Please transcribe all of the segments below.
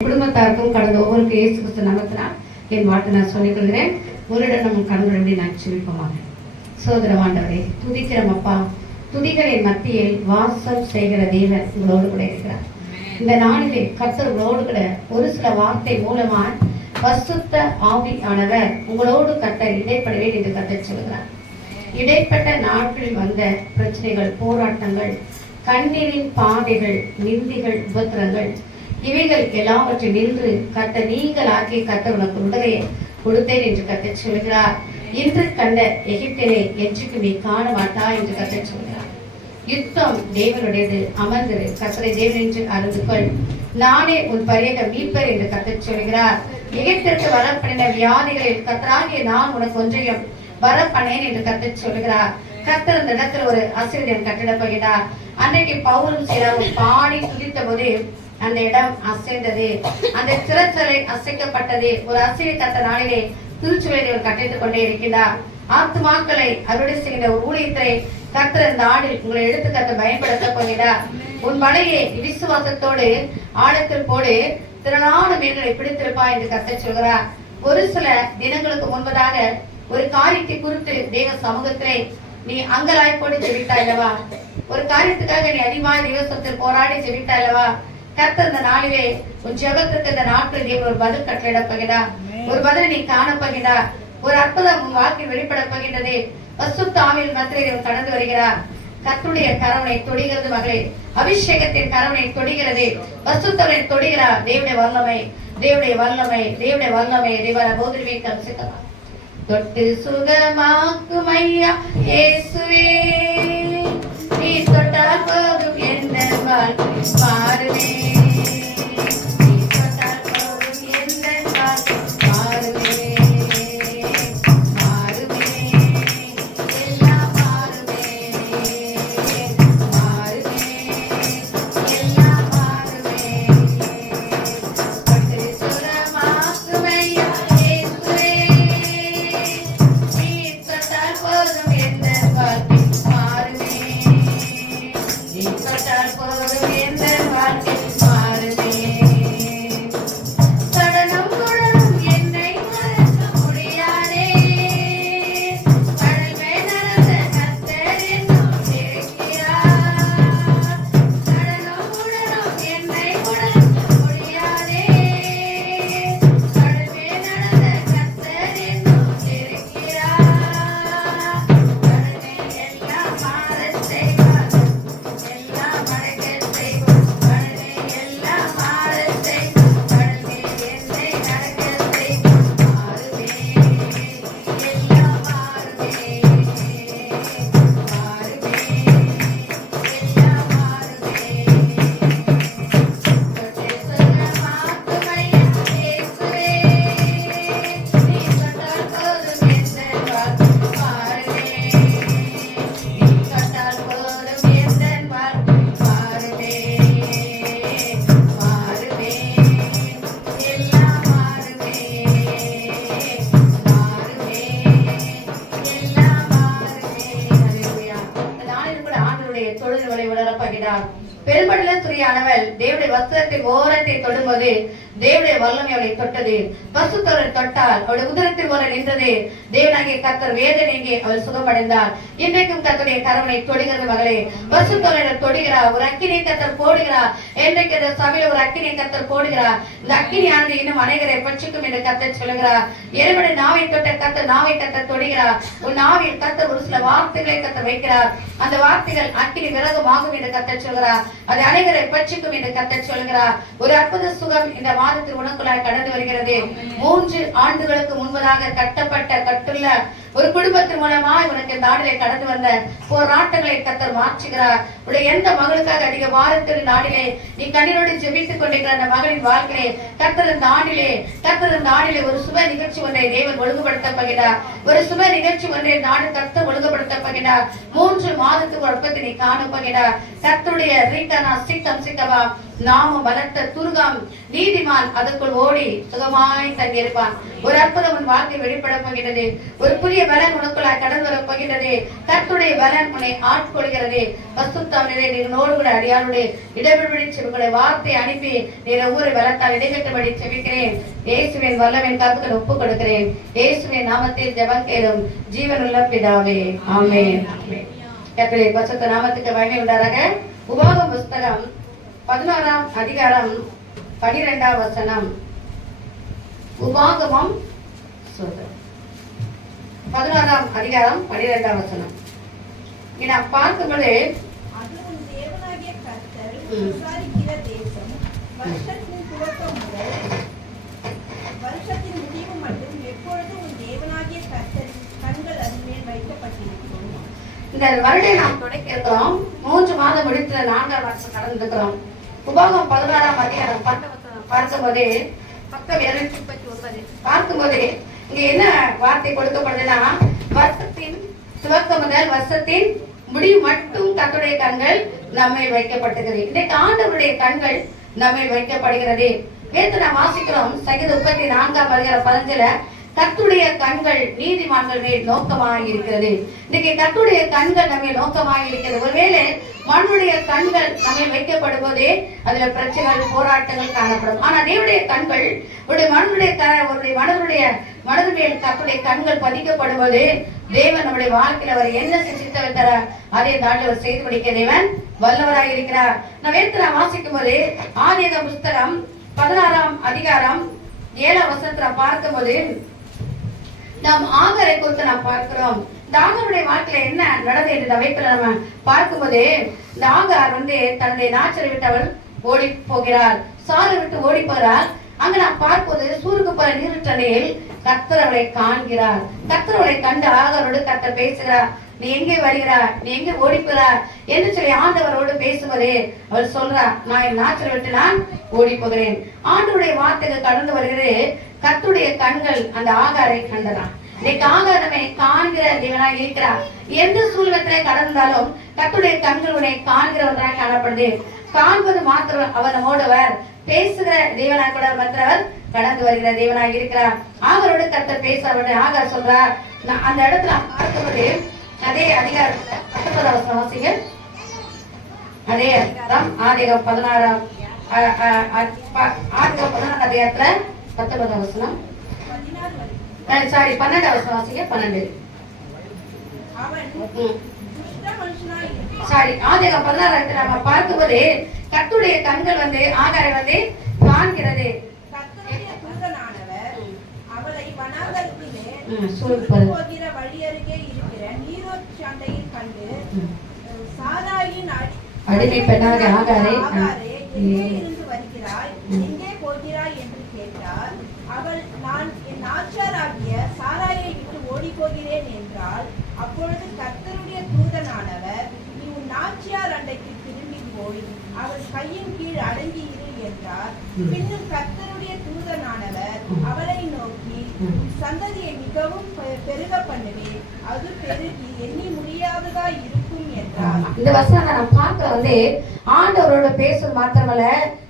குடும்பத்தாருக்கும் கடந்த ஒவ்வொரு இயேசு கிறிஸ்து நாமத்தினால் என் வாழ்க்கை நான் சொல்லிக் கொள்கிறேன். ஒரு இடம் நம்ம கடவுளை நான் செவிப்போமாக. சோதரம் ஆண்டவரே, துதிக்கிறோம் அப்பா. துதிகளின் மத்தியில் வாசம் செய்கிற தேவன் உங்களோடு கூட இருக்கிறார். இந்த நாளிலே கர்த்தர் உங்களோடு கூட ஒரு சில வார்த்தை மூலமாய் பரிசுத்த ஆவியானவர் உங்களோடு கர்த்தர் இடைப்படவே என்று கர்த்தர் சொல்கிறார். இடைப்பட்ட நாட்களில் வந்த பிரச்சனைகள், போராட்டங்கள், கண்ணீரின் பாதைகள், நிந்திகள், உபத்திரங்கள், இவைகள் எல்லாவற்றை நின்று கர்த்தர் நீங்களாக்கி கர்த்தர் உனக்கு விடுதலையை கொடுத்தேன் என்று கர்த்தர் சொல்கிறார். இன்று கண்ட எகிப்திலே என்றைக்கு நீ காண மாட்டாய் என்று கர்த்தர் சொல்கிறார். யுத்தம் தேவனுடையது, அமர்ந்தது கர்த்தரை தேவன் என்று அறிந்து கொள். நானே உன் பரியக மீட்பர் என்று கர்த்தர் சொல்கிறார். எகிப்திற்கு வரப்பண்ணின வியாதிகளில் கர்த்தராகிய நான் உனக்கு ஒன்றையும் வரப்பண்ணேன் என்று கர்த்தர் சொல்கிறார். கர்த்தர் அந்த இடத்துல ஒரு ஆசீர்வாதம் கட்டிடப் போகிறார். அன்றைக்கு பவுலும் சீலாவும் பாடி துதித்த போது அந்த இடம் அசைந்தது, அந்த சிறைச்சாலை அசைக்கப்பட்டது. ஒரு அசைவை கட்ட நாளிலே திருச்சுவையை ஒரு கட்டிட்டுக் கொண்டே இருக்கிறார். ஆத்துமாக்களை அறுவடை செய்கிற ஒரு ஊழியத்தை கர்த்தர் இந்த ஆடில் உங்களை எடுத்து கத்த பயன்படுத்த போகிறார். உன் வலையை விசுவாசத்தோடு ஆழத்தில் போடு, திரளான மீன்களை பிடித்திருப்பா என்று கர்த்தர் சொல்கிறார். ஒரு சில தினங்களுக்கு முன்பதாக ஒரு காரியத்தை குறித்து தேவ சமூகத்திலே நீ அங்கலாய்ப்போடு ஜெபித்தாய் அல்லவா? ஒரு காரியத்துக்காக நீ அதிகமாக தேவசத்தில் போராடி ஜெபித்தாய் அல்லவா? கர்த்தர் இந்த நாளிலே உன் ஜெபத்திற்கு இந்த நாட்கள் தேவன் ஒரு பதில் கட்டளையிடப் போகிறார். ஒரு பதிலை நீ காணப் போகிறார். ஒரு அற்புதம் உன் வாழ்க்கையில் வெளிப்படப் போகின்றது. பரிசுத்த ஆவியின் மத்தியிலே கடந்து வருகிறார். கர்த்தருடைய கரவனை தொடுகிறது மகளே. அபிஷேகத்தின் கரவனை தொடுகிறது. பரிசுத்தவனை தொடுகிறார். தேவனுடைய வல்லமை, தேவனுடைய வல்லமை, தேவனுடைய வல்லமை தேவர போதிரிவே கலசிக்கலாம். தொட்டு சுகமாக்கும் ஐயா இயேசுவே, நீ தொட்டால் போதும் என்ற வாழ்க்கை மாறுவே. நீ தொட்டால் போதும் என்ற வாழ்க்கை மாறுவே, மாறுவே, எல்லாம் மாறுவே, மாறுவே, எல்லாம் மாறுவே. தொட்டு சுகமாக்கும் ஐயா இயேசுவே, நீ தொட்டால் போதும் என்ற வாழ்க்கை மாறுவே. நீ தொட்டால் போதும் என்ற வாழ்க்கை மாறுவே. கடனும் குடலும் என்னை மறக்க முடியாதே. கடல் மேல் நடந்த கர்த்தர் என்னும் இருக்கிறார். கடனும் குடலும் என்னை மறக்க முடியாதே. கடல் மேல் நடந்த கர்த்தர் என்னும் இருக்கிறார். கடனை எல்லாம் மாறச் செய்வார், எல்லாம் மறக்கச் செய்வார். கடனை எல்லாம் மாறச் செய்வார், கடனை என்னை நடக்கச் செய்வார். மாறுவே, எல்லாம் மாறுவே, மாறுவே, எல்லாம் மாறுவே. தொட்டு சுகமாக்கும் ஐயா இயேசுவே, நீ தொட்டால் போதும் என்ற வாழ்க்கை மாறுவே. நீ தொட்டால் போதும் என்ற வாழ்க்கை மாறுவே, மாறுவே, எல்லாம் மாறுவே, மாறுவே, எல்லாம் மாறுவே. ஹல்லேலூயா. இந்த நாளில் கூட ஆண்டவருடைய தொழுநுகளை உணரப்படுகிறார். பெருமண்டலத்துறையானவள் தேவனுடைய வஸ்திரத்தின் ஓரத்தை தொடும்போது தேவனுடைய வல்லமை அவளை தொட்டது. பரிசுத்தவரை தொட்டால் அவளுடைய உதரத்தில் போல நின்றது. தேவனாகிய கர்த்தர் வேதனைக்கு அவள் சுகமடைந்தார். இன்றைக்கும் கர்த்தருடைய கரவனை தொடுகிறது மகளே. பரிசுத்தவரை தொடுகிறார். ஒரு அக்கினியை கர்த்தர் போடுகிறார். இன்றைக்கு இந்த சபையில ஒரு அக்கினியை கர்த்தர் போடுகிறார். இந்த அக்கினியானது இன்னும் அனைவரை பட்சிக்கும் என்று கர்த்தர் சொல்லுகிறார். எருமையுடைய நாவை தொட்ட கர்த்தர் நாவை கர்த்தர் தொடுகிறார். உன் நாவில் கர்த்தர் ஒரு சில வார்த்தைகளை கர்த்தர் வைக்கிறார். அந்த வார்த்தைகள் அக்கினி விறகுமாகும் என்று கர்த்தர் சொல்கிறார். அது அனைவரை பட்சிக்கும் என்று கர்த்தர் சொல்கிறார். ஒரு அற்புத சுகம் இந்த மாதத்தில் உனக்குள்ளாய் கடந்து வருகிறது. 3 ஆண்டுகளுக்கு முன்பதாக கட்டப்பட்ட கட்டுள்ள ஒரு குடும்பத்தின் மூலமாய் உனக்கு இந்த நாட்டிலே கடந்து வந்த போராட்டங்களை கர்த்தர் மாற்றுகிறார். உடைய எந்த மகளுக்காக அதிக வாரத்தில் நாடிலே நீ கண்ணீரோடு ஜெபித்துக் கொண்டிருக்கிற அந்த மகளின் வாழ்க்கையிலே கர்த்தர் இந்த ஆண்டிலே ஒரு சுப நிகழ்ச்சி ஒன்றை தேவன் ஒழுங்குபடுத்தப் போகிறார். ஒரு சுப நிகழ்ச்சி ஒன்றை நாடு கர்த்தர் ஒழுங்குபடுத்தப் போகிறார். 3 மாதத்துக்கு அற்பத்தை நீ காணப் போகிறார். கர்த்தருடைய ரீகனா சிக்கம் சிக்கவா நாம பலத்த துர்காம் நீதிமான் அதற்குள் ஓடி சுகமாய் தங்கியிருப்பான். ஒரு அற்புதம் உன் வாழ்க்கை வெளிப்பட போகிறது. ஒரு புதிய கர்த்தருடைய பலன் உனக்குள்ளாய் கடந்து வர போகின்றது. கர்த்தருடைய பலன் உன்னை ஆட்கொள்கிறது. பசுத்தாவினரே, நீங்களோடு கூட அடியாருடைய இடவிடுபடி உங்களுடைய வார்த்தை அனுப்பி நீர் ஒவ்வொரு பலத்தால் இடைபெற்றபடி செபிக்கிறேன். இயேசுவின் வல்லவின் கருத்துக்கள் ஒப்புக் கொடுக்கிறேன். இயேசுவின் நாமத்தில் ஜெபம் கேளும் ஜீவனுள்ள பிதாவே, ஆமென். கர்த்தருடைய பரிசுத்த நாமத்துக்கு மகிமை உண்டாக. உபாகம புஸ்தகம் 11ஆம் அதிகாரம் 12ஆம் வசனம். உபாகமம் 11ஆம் அதிகாரம் 12ஆம் வசனம். இதை பார்க்கும்போது வருஷத்தின் துவக்கம் முதல் வருஷத்தின் முடிவு மட்டும் எப்பொழுதும் உன் தேவனாகிய கர்த்தரின் கண்கள் அதன் மேல் வைக்கப்பட்டிருக்கும். இந்த வருடம் நாம் தொடக்கி இருக்கிறோம். 3 மாதம் முடித்து 4ஆம் வருஷம் கடந்திருக்கிறோம். உபாகமம் 16ஆம் அதிகாரம் பார்க்கும்போது பக்கம் 239 பார்க்கும்போது இங்க என்ன வார்த்தை கொடுக்கப்படுதுன்னா, வருஷத்தின் துவக்கம் முதல் வருஷத்தின் முடிவு மட்டும் கர்த்தருடைய கண்கள் நம்மை வைக்கப்பட்டிருக்கிறது. இன்றைக்கு ஆண்டவருடைய கண்கள் நம்மை வைக்கப்படுகிறது. நேற்று நாம் வாசிக்கிறோம் சங்கீதம் 34ஆம் அதிகாரம் 15ல கர்த்தருடைய கண்கள் நீதிமான்கள் மேல் நோக்கமாக இருக்கிறது. இன்னைக்கு கர்த்தருடைய கண்கள் நம்ம நோக்கமாக இருக்கிறது. ஒருவேளை மனுடைய கண்கள் நம்ம வைக்கப்படும் போதே அதுல பிரச்சனைகள் போராட்டங்கள் காணப்படும். ஆனா தேவனுடைய கண்கள் மனது மேல் கர்த்தருடைய கண்கள் பதிக்கப்படும் போது தேவன் நம்முடைய வாழ்க்கையில் அவர் என்ன சிந்தித்து வைத்தாரா அதே தாண்டவர் செய்து முடிக்க தேவன் வல்லவராக இருக்கிறார். நான் வாசிக்கும் போது ஆதியாகம புஸ்தகம் 16ஆம் அதிகாரம் 7ஆம் வசனத்துல பார்க்கும் போது நாம் ஆகாரை குறித்து நாம் பார்க்கிறோம். இந்த ஆகாருடைய வாழ்க்கையில என்ன நடந்தது என்று அமைப்புல நம்ம பார்க்கும்போது, இந்த ஆகார் தன்னுடைய நாச்சரை விட்டு அவள் ஓடி போகிறாள், சாலை விட்டு ஓடி போகிறாள். அங்க நாம் பார்ப்போது சூருக்கு போற நீருற்றணையில் கர்த்தர் அவளை காண்கிறார். கர்த்தர் அவளை கண்டு ஆகாரோடு கர்த்தர் பேசுகிறார். நீ எங்கே வருகிறார், நீ எங்கே ஓடி போகிறார் என்று சொல்லி ஆண்டவரோடு பேசுவதே அவள் சொல்றா, நான் என் நாச்சரை விட்டு நான் ஓடி போகிறேன். ஆண்டவருடைய வார்த்தைகள் கடந்து வருகிறது. கர்த்தருடைய கண்கள் அந்த ஆகாரை கண்டதான். இன்னைக்கு ஆகார் நம்மை காண்கிற தேவனாய் இருக்கிறார். எந்த சூழ்நிலை கடந்தாலும் கர்த்தருடைய கண்கள் உன்னை காண்கிறவராய் காணப்படுது. காண்பது மாத்திரம் அவர் நம்மோடவர் பேசுகிற தேவனாய் கூட மற்றவர் கடந்து வருகிற தேவனாய் இருக்கிறார். ஆகாரோடு கர்த்தர் பேசுறவன் ஆகார் சொல்றார். அந்த இடத்துல பார்க்கும்போது அதே அதிகாரத்துல 19ஆம் வசனம் வாசிங்க. அதே அதிகாரம் ஆதியாகமம் 16ஆம் அதிகாரத்துல 19ஆம் வசனம் 12ஆம் வசனம் வாசிங்க. 12 ஆதியாகமம் 16 நம்ம பார்க்கும்போது கர்த்தருடைய கண்கள் ஆகாரை காண்கிறது. அவளை வனாந்தரத்திலே போகிற வழி அருகே இருக்கிற நீரோட் சண்டையில் கண்டு சாராயின் அடிமை பெண்ணாக ஆகாரே எங்கே இருந்து வருகிறாய், எங்கே போகிறாய் என்று கேட்டார். அவள், நான் என் நாச்சாராகிய சாராயை விட்டு ஓடி போகிறேன் என்றால், அப்பொழுது கர்த்தருடைய தூதனானவர், நீ உன் நாச்சியார் அண்டைக்கு திரும்பி போய் அவள் கையின் கீழ் அடங்கி இரு என்றார். பின்னும் கர்த்தருடைய தூதனானவர் அவளை நோக்கி, உன் சந்ததியை மிகவும் பெருக பண்ணுவேன், அது பெருகி எண்ணி முடியாததா இருக்கும் என்றார். இந்த வசனம் நான் பார்க்க ஆண்டவரோட பேசும் மாத்திரமல்ல,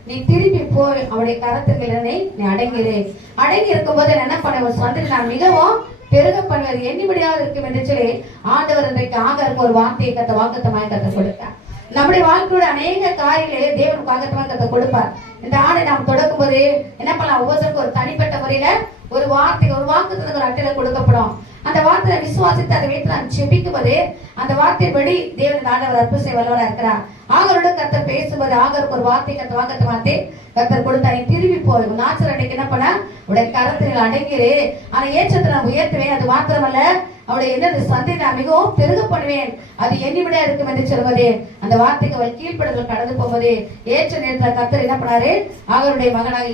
நீ திரும்பி போய் அவருடைய கரத்துக்கு நீ அடங்கிடு. அடங்கி இருக்கும் போது என்ன பண்ண சந்ததி நான் மிகவும் பெருக பண்ணுவது எண்ணி முடியாது இருக்கும் என்று சொல்லி ஆண்டவர் இன்றைக்கு ஆகாருக்கு ஒரு வார்த்தையை வாக்குத்தமாய் கத்த கொடுத்தார். நம்முடைய வாழ்க்கையோட அநேக காரியங்களே தேவன் வாக்குத்தமாய் கத்த கொடுப்பார். இந்த ஆணை நாம் தொடக்கும் போது என்ன பண்ணலாம், ஒவ்வொருத்தருக்கும் ஒரு தனிப்பட்ட முறையில ஒரு வார்த்தை ஒரு வாக்குத்தத்துக்கு ஒரு அட்டையில கொடுக்கப்படும். அந்த வார்த்தையை விசுவாசித்து அதை வைத்து நான் செபிக்கும் போது அந்த வார்த்தைப்படி தேவன் ஆண்டவர் அற்புதம் செய்ய வல்லவரா இருக்கிறார். ஆகரோட கர்த்தர் பேசும்போது ஆகருக்கு ஒரு வார்த்தை வாக்கத்தை மாத்தி கர்த்தர் கொடுத்தா, நீ திரும்பி போய் நாச்சர் அன்னைக்கு என்ன பண்ண உடைய கரத்தில் அடங்கிரு, ஆனா ஏற்றத்தை நான் உயர்த்துவேன், அது மாத்திரமல்ல அவளுடைய என்னது சந்தை நான் மிகவும் பெருக பண்ணுவேன், அது எண்ணிவிட இருக்கும் என்று சொல்வது. அந்த வார்த்தைக்கு அவள் கீழ்ப்படுதல் கடந்து போகும்போது ஏற்ற நேரத்தில் கர்த்தர் என்ன பண்ணாரு, ஆகருடைய மகனாக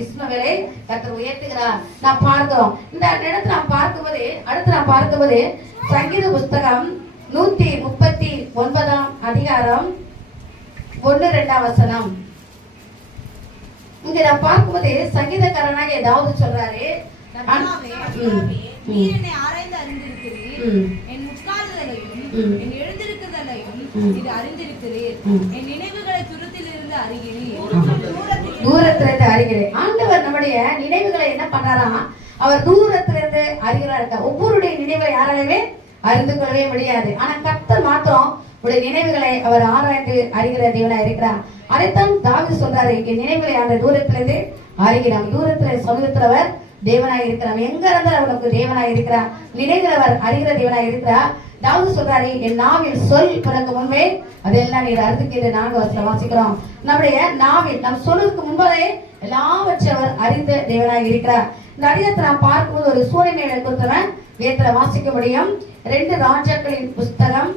இஸ்மவேலை கர்த்தர் உயர்த்துகிறார். நான் பார்க்கிறோம். இந்த இடத்துல நான் பார்க்கும்போது அடுத்து நான் பார்க்கும்போது சங்கீத புஸ்தகம் 139ஆம் அதிகாரம் 1-2 வசனம். இங்க நான் பார்க்கும்போது சங்கீதக்காரனாக ஏதாவது சொல்றாரு, நீ என்னை ஆராய்ந்து அறிந்திருக்கிறீர், என் உட்கார்தலையும் என் எழுந்திருக்குதலையும் இது அறிந்திருக்கிறீர், என் நினைவுகளை துரத்திலிருந்து அறிகிறீர், தூரத்திலிருந்து அறிகிறேன். ஆண்டவர் நம்முடைய நினைவுகளை என்ன பண்றாராம், அவர் தூரத்திலிருந்து அறிகிறார். ஒவ்வொருடைய நினைவை யாராலுமே அறிந்து கொள்ளவே முடியாது. ஆனா கர்த்தர் மாத்திரம் உடைய நினைவுகளை அவர் ஆராய்ந்து அறிகிற தேவனா இருக்கிறார். அதைத்தான் தாவீது சொல்றாரு, என் நினைவுகளை அந்த தூரத்திலிருந்து அறிகிறான். தூரத்துல சமூகத்தில் தேவனாய் இருக்கிறார். எங்க இருந்து அவனுக்கு தேவனாய் இருக்கிறார், நினைவுகள் அறிகிற தேவனாய் இருக்கிறார். தாவீது சொல்றாரு, என் நாவில் சொல் பிறகு முன்பே அதெல்லாம் நீர் அறிந்துக்கிறது. 4 வசனம் வாசிக்கிறோம். நம்முடைய நாவில் நம் சொல்லுக்கு முன்பே எல்லாவற்றையும் அவர் அறிந்த தேவனாய் இருக்கிறார். இந்த அதிகாரத்தை நாம் பார்க்கும்போது ஒரு சூழ்நிலை கொடுத்தவன் வேதத்துல வாசிக்க முடியும். 2 ராஜாக்களின் புஸ்தகம்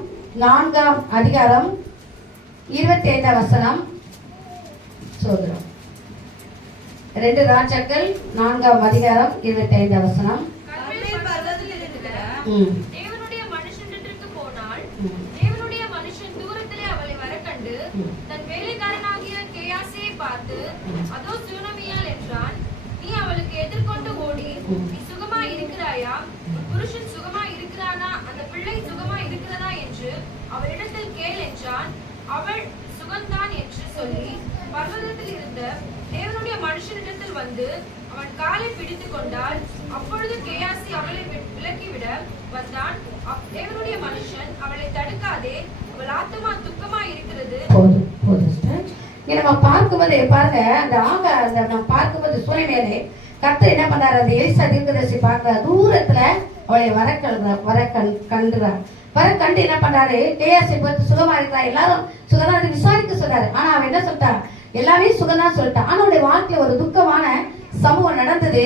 4ஆம் அதிகாரம் 25ஆம் வசனம். சோதரம் 2 ராஜாக்கள் 4ஆம் அதிகாரம் 25ஆம் வசனம். தேவனுடைய மனுஷனிடத்திற்கு போனாள். தேவனுடைய மனுஷன் தூரத்திலே அவளை வரக்கண்டு தன் வேலைக்காரனாகிய கேயாசியை பார்த்து, அதோ சூனமியாள் என்றான். நீ அவளுக்கு எதிர்கொண்டு ஓடி, நீ சுகமா இருக்கிறாயா? உன் புருஷன் சுகமா இருக்கிறானா? அந்த பிள்ளை சுகமா இருக்கிறதா என்று அவளிடத்தில் கேள் என்றான். அவள் சுகந்தான் என்று சொல்லி பர்வதத்தில் இருந்த தேவனுடைய மனுஷனிடத்தில் வந்து அவன் காலை பிடித்துக் கொண்டாள். அப்பொழுது கேயாசி அவளை விலக்கிவிட வந்தான். தேவனுடைய மனுஷன் அவளை தடுக்காதே, அவள் ஆத்துமா துக்கமா இருக்கிறது. நம்ம பார்க்கும்போது பாருங்க, அந்த நம்ம பார்க்கும்போது சூழ்நிலை கர்த்தர் என்ன பண்றாரு, அந்த எலிசா தீர்க்கதரிசி பார்க்கிறார். தூரத்துல அவளை வர கண்டு என்ன பண்றாரு, கேயாசி பார்த்து சுகமா இருக்கிறா, எல்லாரும் சுகமா விசாரிக்க சொல்றாரு. ஆனா அவன் என்ன சொல்லிட்டா, எல்லாமே சுகம்தான் சொல்லிட்டான். ஆனா அவனுடைய வாழ்க்கையில ஒரு துக்கமான சமூகம் நடந்தது.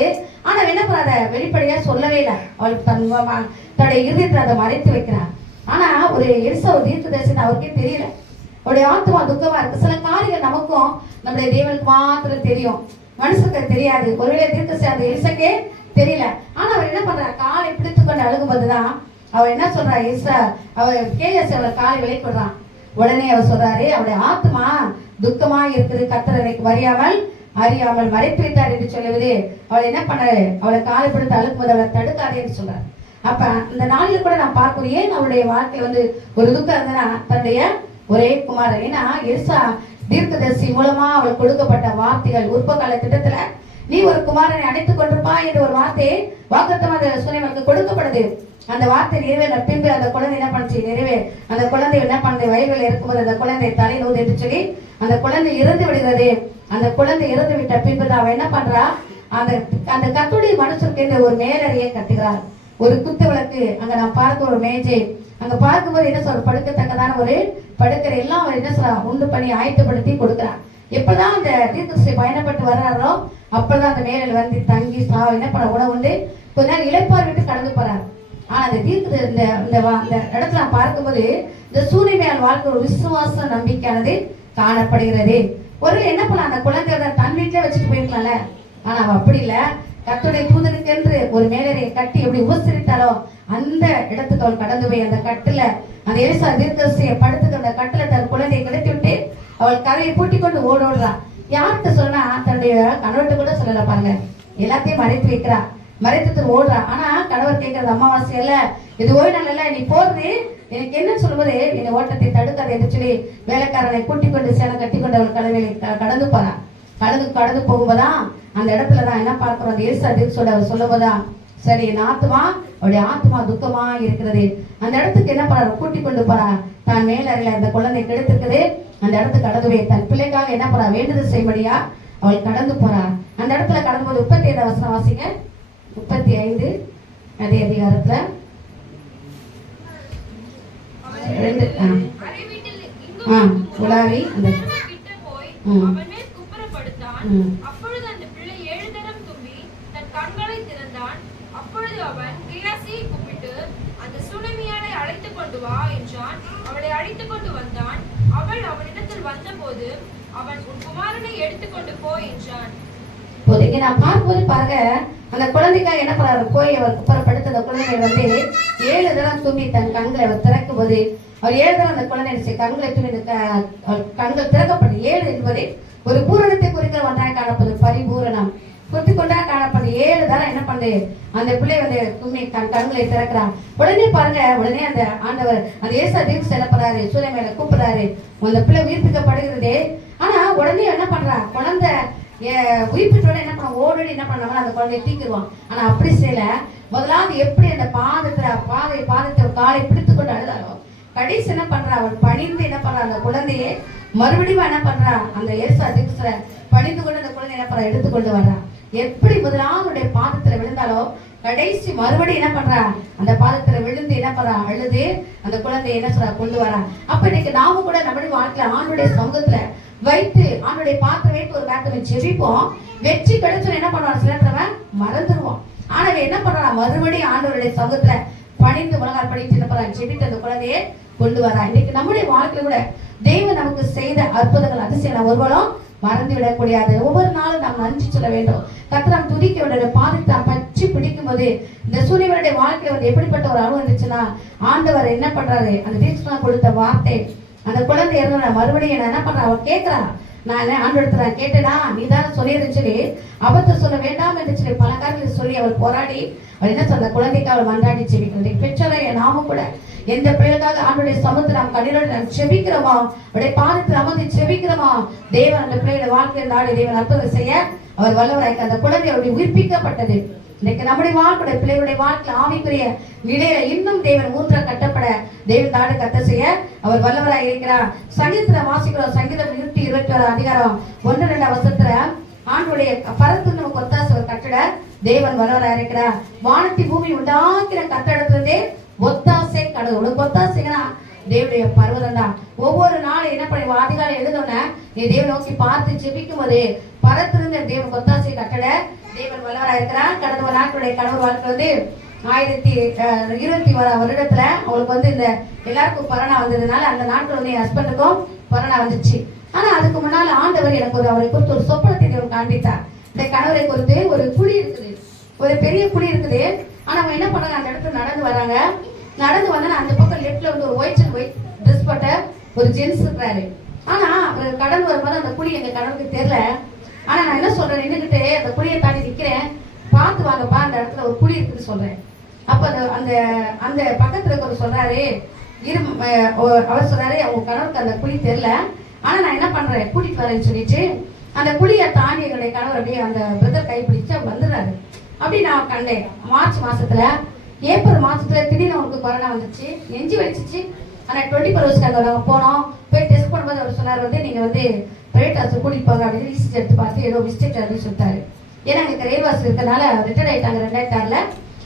ஆனா என்ன பண்ணாத, வெளிப்படையா சொல்லவே இல்லை. அவள் தன்னுடைய இருதயத்துல அதை மறைத்து வைக்கிறான். ஆனா ஒரு எலிசா ஒரு தீர்க்கதரிசி அவருக்கே தெரியல, அவருடைய ஆத்மா துக்கமா இருக்கு. சில காரியங்கள் நமக்கும் நம்முடைய தேவனுக்கு மாத்திரம் தெரியும், மனுஷனுக்கு தெரியாது. ஒருவேளை தீர்க்கதரிசி அந்த எலிசாக்கே தெரியல. ஆனா அவர் என்ன பண்றா, காலை பிடித்து கொண்டு அழுகும் போதுதான் அவர் என்ன சொல்றா, எலிசா அவர் கேயாசி அவளை காலை விலை கொடுறான். உடனே அவர் சொல்றாரு, அவருடைய ஆத்மா துக்கமா இருக்குது, கர்த்தரை அறியாமல் மறைத்து வைத்தார் என்று சொல்லுவது. அவள் என்ன பண்ணாரு, அவளை காலை பிடித்து அழுக்கும் போது அவளை தடுக்காதே என்று சொல்றாரு. அப்ப இந்த நாளில் கூட நான் பார்க்கிறோம், ஏன் அவருடைய வாழ்க்கை ஒரு துக்கம் இருந்தனா, தன்னுடைய ஒரே குமாரன். ஏன்னா எலிசா தீர்க்கதரிசி மூலமா அவள் கொடுக்கப்பட்ட வார்த்தைகள், உற்பகால திட்டத்துல நீ ஒரு குமாரனை அடைத்துக் கொண்டிருப்பா என்ற ஒரு வார்த்தை வாக்குத்தத்தம் அந்த சூழ்நிலைக்கு கொடுக்கப்படுது. அந்த வார்த்தை நிறைவேற பின்பு அந்த குழந்தை என்ன பண்ணுச்சு, அந்த குழந்தை என்ன பண்ணுது, வயல்களில் இருக்கும்போது அந்த குழந்தை தலை நோது என்று சொல்லி அந்த குழந்தை இறந்து விடுகிறது. அந்த குழந்தை இறந்து விட்ட பின்பு அவன் என்ன பண்றா, அந்த கர்த்தருடைய மனுஷருக்கு ஒரு மேலறையை கட்டுகிறார். ஒரு குத்து விளக்கு அங்க நான் பார்க்க ஒரு மேஜை அங்க பார்க்கும்போது என்ன சொல்ற, படுக்கத்தக்கதான ஒரு படுக்கை எல்லாம் அவர் என்ன சொல்றா, உண்டு பண்ணி ஆயத்தப்படுத்தி கொடுக்குறான். எப்பதான் அந்த தீர்க்கதரிசி பயணப்பட்டு வர்றாரோ அப்பதான் அந்த மேலில் வந்து தங்கி என்ன பண்ண உணவு உண்டு கொஞ்ச நேரம் இளைப்பார் விட்டு கடந்து போறாரு. ஆனா அந்த இந்த இடத்துல நான் பார்க்கும்போது இந்த சூரியமையால் வாழ்க்கை ஒரு விசுவாச நம்பிக்கையானது காணப்படுகிறது. ஒரு என்ன பண்ணலாம், அந்த குழந்தையோட தன் வீட்டிலே வச்சுட்டு போயிருக்கலாம்ல. ஆனா அவ அப்படி இல்லை, கர்த்தருடைய தூதனுக்கு என்று ஒரு மேலறையை கட்டி எப்படி உபசரித்தாரோ அந்த இடத்துக்கு அவள் கடந்து போய் அந்த கட்டுல அந்த எலிசா தீர்க்கதரிசியை படுத்துக்க அந்த கட்டுல தன் குழந்தையை கிடைத்து விட்டு அவள் கரையை பூட்டி கொண்டு ஓடுறான். யார்கிட்ட சொன்னா, தன்னுடைய கணவர்கிட்ட கூட சொல்லல பாருங்க, எல்லாத்தையும் மறைத்து வைக்கிறா, மறைத்து ஓடுறா. ஆனா கணவர் கேட்கறது, அமாவாசை இல்ல, இது ஓய்வு நாள் இல்ல, நீ போறது எனக்கு என்ன சொல்லும்போது என்னை ஓட்டத்தை தடுக்காது என்று சொல்லி வேலைக்காரனை கூட்டிக் கொண்டு சேலை கட்டி கொண்டு அவள் கடவுளை கடந்து போறான். கடந்து போகும்போதான் அந்த இடத்துலதான் என்ன பார்க்கிறோம், அந்த எலிசா தீர்க்கதரிசி சொல்லும்போதான், சரி என் ஆத்மா, அவருடைய ஆத்மா துக்கமா இருக்கிறது. அந்த இடத்துக்கு என்ன பண்ண கூட்டிக் கொண்டு போறா, தான் மேலறையில அந்த குழந்தை கிடைத்திருக்குது, அந்த இடத்துக்கு கடந்து போய் தன் பிள்ளைக்காக என்ன பண்ணா, வேண்டுதல் செய்யும்படியா அவள் கடந்து போறா. அந்த இடத்துல கடந்து போது 35 வசனம் வாசிங்க. 35 அதே அதிகாரத்துல 2 உலாவி அந்த அப்பொழுது அந்த பிள்ளை 7 தரம் தும்பி தன் கண்களை திறந்தான். அப்பொழுது அவன் கேயாசியை கூப்பிட்டு, அந்த சுனமியாளை அழைத்துக் கொண்டு வா என்றான். அவளை அழைத்துக் கொண்டு வந்தான். அவள் அவனிடத்தில் வந்தபோது அவன், உன் குமாரனை எடுத்துக்கொண்டு போ என்றான். இப்போதைக்கு நான் பார்க்கும்போது பாருங்க, அந்த குழந்தைக்காக என்ன பண்ணாரு, போய் அவர் குப்பரப்படுத்த அந்த குழந்தை 7 தரம் தும்பி தன் கண்களை அவர் திறக்கும் போது அவர் 7 தரம் அந்த குழந்தை கண்களை தும்பி கண்கள் திறக்கப்படும். 7 என்பது ஒரு பூரணத்தை குறிக்கிற ஒன்றாக காணப்படுது, பரிபூரணம் கொண்டா காணப்படுது. 7 தரம் என்ன பண்ணுது, அந்த பிள்ளை தும்பி தன் கண்களை திறக்கிறான். உடனே பாருங்க, உடனே அந்த ஆண்டவர் அந்த ஏசா தீர்க்கு செல்லப்படுறாரு, சூரியன் மேல கூப்பிடுறாரு, அந்த பிள்ளை உயிர்ப்பிக்கப்படுகிறது. ஆனா உடனே என்ன பண்றா, குழந்தை உயிர்ப்பிட்டோட என்ன பண்ண ஓடி என்ன பண்ணாங்க அந்த குழந்தைய தூக்கிடுவான். ஆனா அப்படி செய்யல. முதலாவது எப்படி அந்த பாதத்தை காலை பிடித்து கொண்டு அழுதாரோ, கடைசி என்ன பண்றா, அவன் பணிந்து என்ன பண்றா, அந்த குழந்தையை மறுபடியும் என்ன பண்றா, அந்த இயேசு பணிந்து கொண்டு அந்த குழந்தை என்ன பண்றா, எடுத்துக்கொண்டு வர்றா. எப்படி முதலாவது பாதத்துல விழுந்தாலோ கடைசி மறுபடியும் என்ன பண்றா, அந்த பாதத்துல விழுந்து என்ன பண்றா, அழுது அந்த குழந்தைய என்ன சொல்றா, கொண்டு வரா. அப்ப இன்னைக்கு நாம கூட நம்முடைய வாழ்க்கையில ஆண்டுடைய சமூகத்துல வைத்து ஆண்டுடைய பாத்திரம் வைத்து ஒரு காலத்துல ஜெபிப்போம். வெற்றி கிடைச்சோம் என்ன பண்ணுவான், சில நேரத்துல மறந்துடுவோம். ஆனா என்ன பண்றான், மறுபடியும் ஆண்டவருடைய சமூகத்துல பணிந்து முழங்கால் படித்து என்ன பண்றான், ஜெபித்து அந்த குழந்தையை கொண்டு வரா. இன்னைக்கு நம்முடைய வாழ்க்கையில கூட தேவன் நமக்கு செய்த அற்புதங்கள் அதிசயம் ஒருவரும் மறந்து விடக்கூடாது. ஒவ்வொரு நாளும் நாம் நன்றி சொல்ல வேண்டும். கர்த்தர் துதிக்க வேண்டிய பாதத்தை பற்றி பிடிக்கும் போது இந்த சூரியனுடைய வாழ்க்கையில வந்து எப்படிப்பட்ட ஒரு அனுபவம் இருந்துச்சுன்னா, ஆண்டவர் என்ன பண்றாரு, அந்த தீர்ச்சனா கொடுத்த வார்த்தை அந்த குழந்தை இருந்த மறுபடியும் என்ன பண்றா, அவன் கேட்கிறா, நான் ஆண்டு கேட்டேனா, நீ தானே சொல்லியிருந்துச்சு, அபத்தம் சொல்ல வேண்டாம் என்று சொல்லி பல காரணங்கள் சொல்லி அவள் போராடி அவள் என்ன சொல்ற, குழந்தைக்கு அவள் மன்றாடி செபிக்கிறது. பெற்றோரை நாமும் கூட எந்த பிள்ளைகளுக்காக ஆண்டுடைய சமூகத்தில் நாம் கண்ணீரோடு நாம் செபிக்கிறோமா, அவருடைய பாதத்தில் அமர்ந்து செபிக்கிறோமா, தேவன் அந்த பிள்ளையோட வாழ்க்கையில் நாடு தேவன் அற்புதம் செய்ய அவர் வல்லவராய். அந்த குழந்தை அவருடைய உயிர்ப்பிக்கப்பட்டது. இன்னைக்கு நம்முடைய வாழ்க்கைய பிள்ளைகளுடைய வாழ்க்கையில் ஆவிக்குரிய நிலையில இன்னும் தேவன் மூன்ற கட்டப்பட தேவன் தாடு கட்ட செய்ய அவர் வல்லவராய் இருக்கிறார். சங்கீதத்துல வாசிக்கிறோம். சங்கீதம் 121 அதிகாரம் 1-2 வசனத்துல ஆண்டுடைய பரத்து நமக்கு ஒத்தாசை ஒரு கட்டட தேவன் வல்லவராய் இருக்கிறார். வானத்தி பூமி உண்டாக்கிற கட்டடத்திலிருந்தே ஒத்தாசை கடவுள். ஒத்தாசைங்கன்னா தேவனுடைய பர்வதம் தான். ஒவ்வொரு நாளும் என்ன பண்ணி அதிகாலை எழுதோன்னு நீ தேவன் நோக்கி பார்த்து ஜெபிக்கும் போது பரத்திருந்த தேவன் ஒத்தாசை கட்டட தேவன் வல்லவராய் இருக்கிறார். கடந்த ஒரு நாட்களுடைய கணவர் வாழ்க்கை வந்து 2021 வருடத்துல அவங்களுக்கு வந்து இந்த எல்லாருக்கும் கொரோனா வந்ததுனால அந்த நாட்கள் வந்து என் ஹஸ்பண்டுக்கும் கொரோனா வந்துச்சு. ஆனா அதுக்கு முன்னால ஆண்டவர் எனக்கு அவரை குறித்து ஒரு சொப்பனத்தை தேவன் காண்பித்தார். இந்த கணவரை குறித்து ஒரு குழி இருக்குது, ஒரு பெரிய குழி இருக்குது. ஆனா அவங்க என்ன பண்ணாங்க, அந்த இடத்துல நடந்து வராங்க. நடந்து வந்தா அந்த பக்கம் லெப்ட்ல வந்து ஒரு ஒயிட் ட்ரெஸ் போட்ட ஒரு ஜென்ஸ் இருக்கிறாரு. ஆனா அவர் கடந்து வரும்போது அந்த குழி எங்க கணவருக்கு தெரியல. ஆனா நான் என்ன சொல்றேன், நின்றுகிட்டு அந்த குழியை தாண்டி நிக்கிறேன், பார்த்து வாங்கப்பா அந்த இடத்துல ஒரு குழி இருக்குன்னு சொல்றேன். அப்ப அந்த அந்த பக்கத்துல இருக்கிற சொல்றாரு, அவர் சொல்றாரு, அவங்க கணவருக்கு அந்த குழி தெரியல, ஆனா நான் என்ன பண்றேன் கூட்டிட்டு வரேன்னு சொல்லிட்டு அந்த குழியை தாண்டி எங்களுடைய கணவர் அப்படியே அந்த பிரதர் கைப்பிடிச்சு வந்துடுறாரு. அப்படி நான் கண்டேன். மார்ச் மாசத்துல ஏப்ரல் மாசத்துல திடீர்னு அவனுக்கு கொரோனா வந்துச்சு, நெஞ்சு வலிச்சிச்சு. ஆனா 24 ஹவர்ஸ்க்காக நாங்க போனோம். போய் டெஸ்ட் பண்ணும்போது அவர் சொன்னார் வந்து நீங்க வந்து பிரைவேட் ஹாஸ்பிட்டல் கூட்டிட்டு போங்க அப்படின்னு ரிசல்ட் எடுத்து பார்த்து ஏதோ மிஸ்டேக் அப்படின்னு சொல்லிட்டாரு. ஏன்னா எங்களுக்கு ரயில் வாசல் இருக்கனால ரிட்டர்ன் ஆயிட்டாங்க 2006.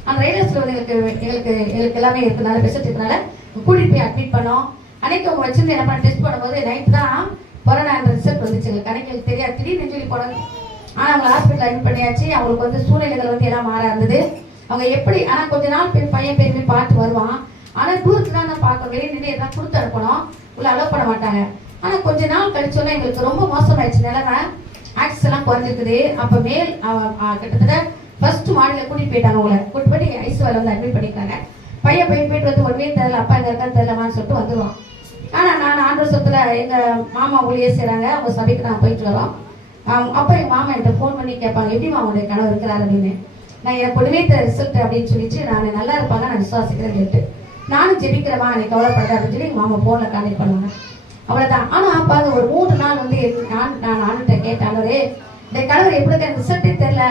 அந்த ரயில் வாசல் வந்து எங்களுக்கு எல்லாமே இருக்கனால ரிசல்ட் இருக்கனால கூட்டிட்டு போய் அட்மிட் பண்ணோம். அன்னைக்கு அவங்க வச்சிருந்து என்ன பண்ண டெஸ்ட் பண்ணும்போது நைட் தான் கொரோனா ரிசல்ட் வந்துச்சு. எங்களுக்கு அன்னைக்கு தெரியாது, திடீர்னு சொல்லி போனது. ஆனா அவங்க ஹாஸ்பிட்டல் அட்மிட் பண்ணியாச்சு. அவங்களுக்கு வந்து சூழ்நிலைகள் வந்து எல்லாம் மாறா இருந்தது. அவங்க எப்படி ஆனா கொஞ்ச நாள் பையன் பேருமே பார்த்து வருவான். ஆனா தூரத்துக்கு தான் பார்க்கணும், வெளியே நின்று எல்லாம் கொடுத்து அனுப்பணும், உள்ள அலோவ் பண்ண மாட்டாங்க. ஆனா கொஞ்ச நாள் கழிச்சோன்னா எங்களுக்கு ரொம்ப மோசமாயிடுச்சு நிலைமை. ஆக்சிஸ் எல்லாம் குறைஞ்சிருக்குது. அப்ப மேல் கிட்டத்தட்ட ஃபர்ஸ்ட் மாடியில கூட்டிட்டு போயிட்டாங்க. அவங்கள கூட்டிட்டு போய் ஐசியூல வந்து அட்மிட் பண்ணிருக்காங்க. பையன் போயிட்டு வந்து ஒன்றுமே தெரியல, அப்பா எங்க இருக்கான்னு தெரியலமான்னு சொல்லிட்டு வந்துடுவான். ஆனா நான் ஆண்டவர் சொத்துல எங்க மாமா ஊழியே செய்றாங்க, அவங்க சபைக்கு நான் போயிட்டு வரோம். அப்ப எங்க மாமா என்கிட்ட ஃபோன் பண்ணி கேட்பாங்க, எப்படி மாமாவுடைய கணவர் இருக்கிறாரு அப்படின்னு. நான் எனக்கு ஒன்றுமே ரிசல்ட் அப்படின்னு சொல்லிட்டு நான் நல்லா இருப்பாங்க நான் விசுவாசிக்கிறேன் சொல்லிட்டு நானும் ஜெபிக்கிறேமா, நீ கவலைப்படுற அப்படின்னு சொல்லி எங்க மாமா போன்ல கான்டெக்ட் பண்ணுவாங்க. அவ்வளவுதான். ஆனா பாருங்க ஒரு 3 நாள் வந்து நான் ஆண்டுகிட்ட கேட்டாலே இந்த கணவர் எப்படி எனக்கு ரிசல்ட்டே தெரியல,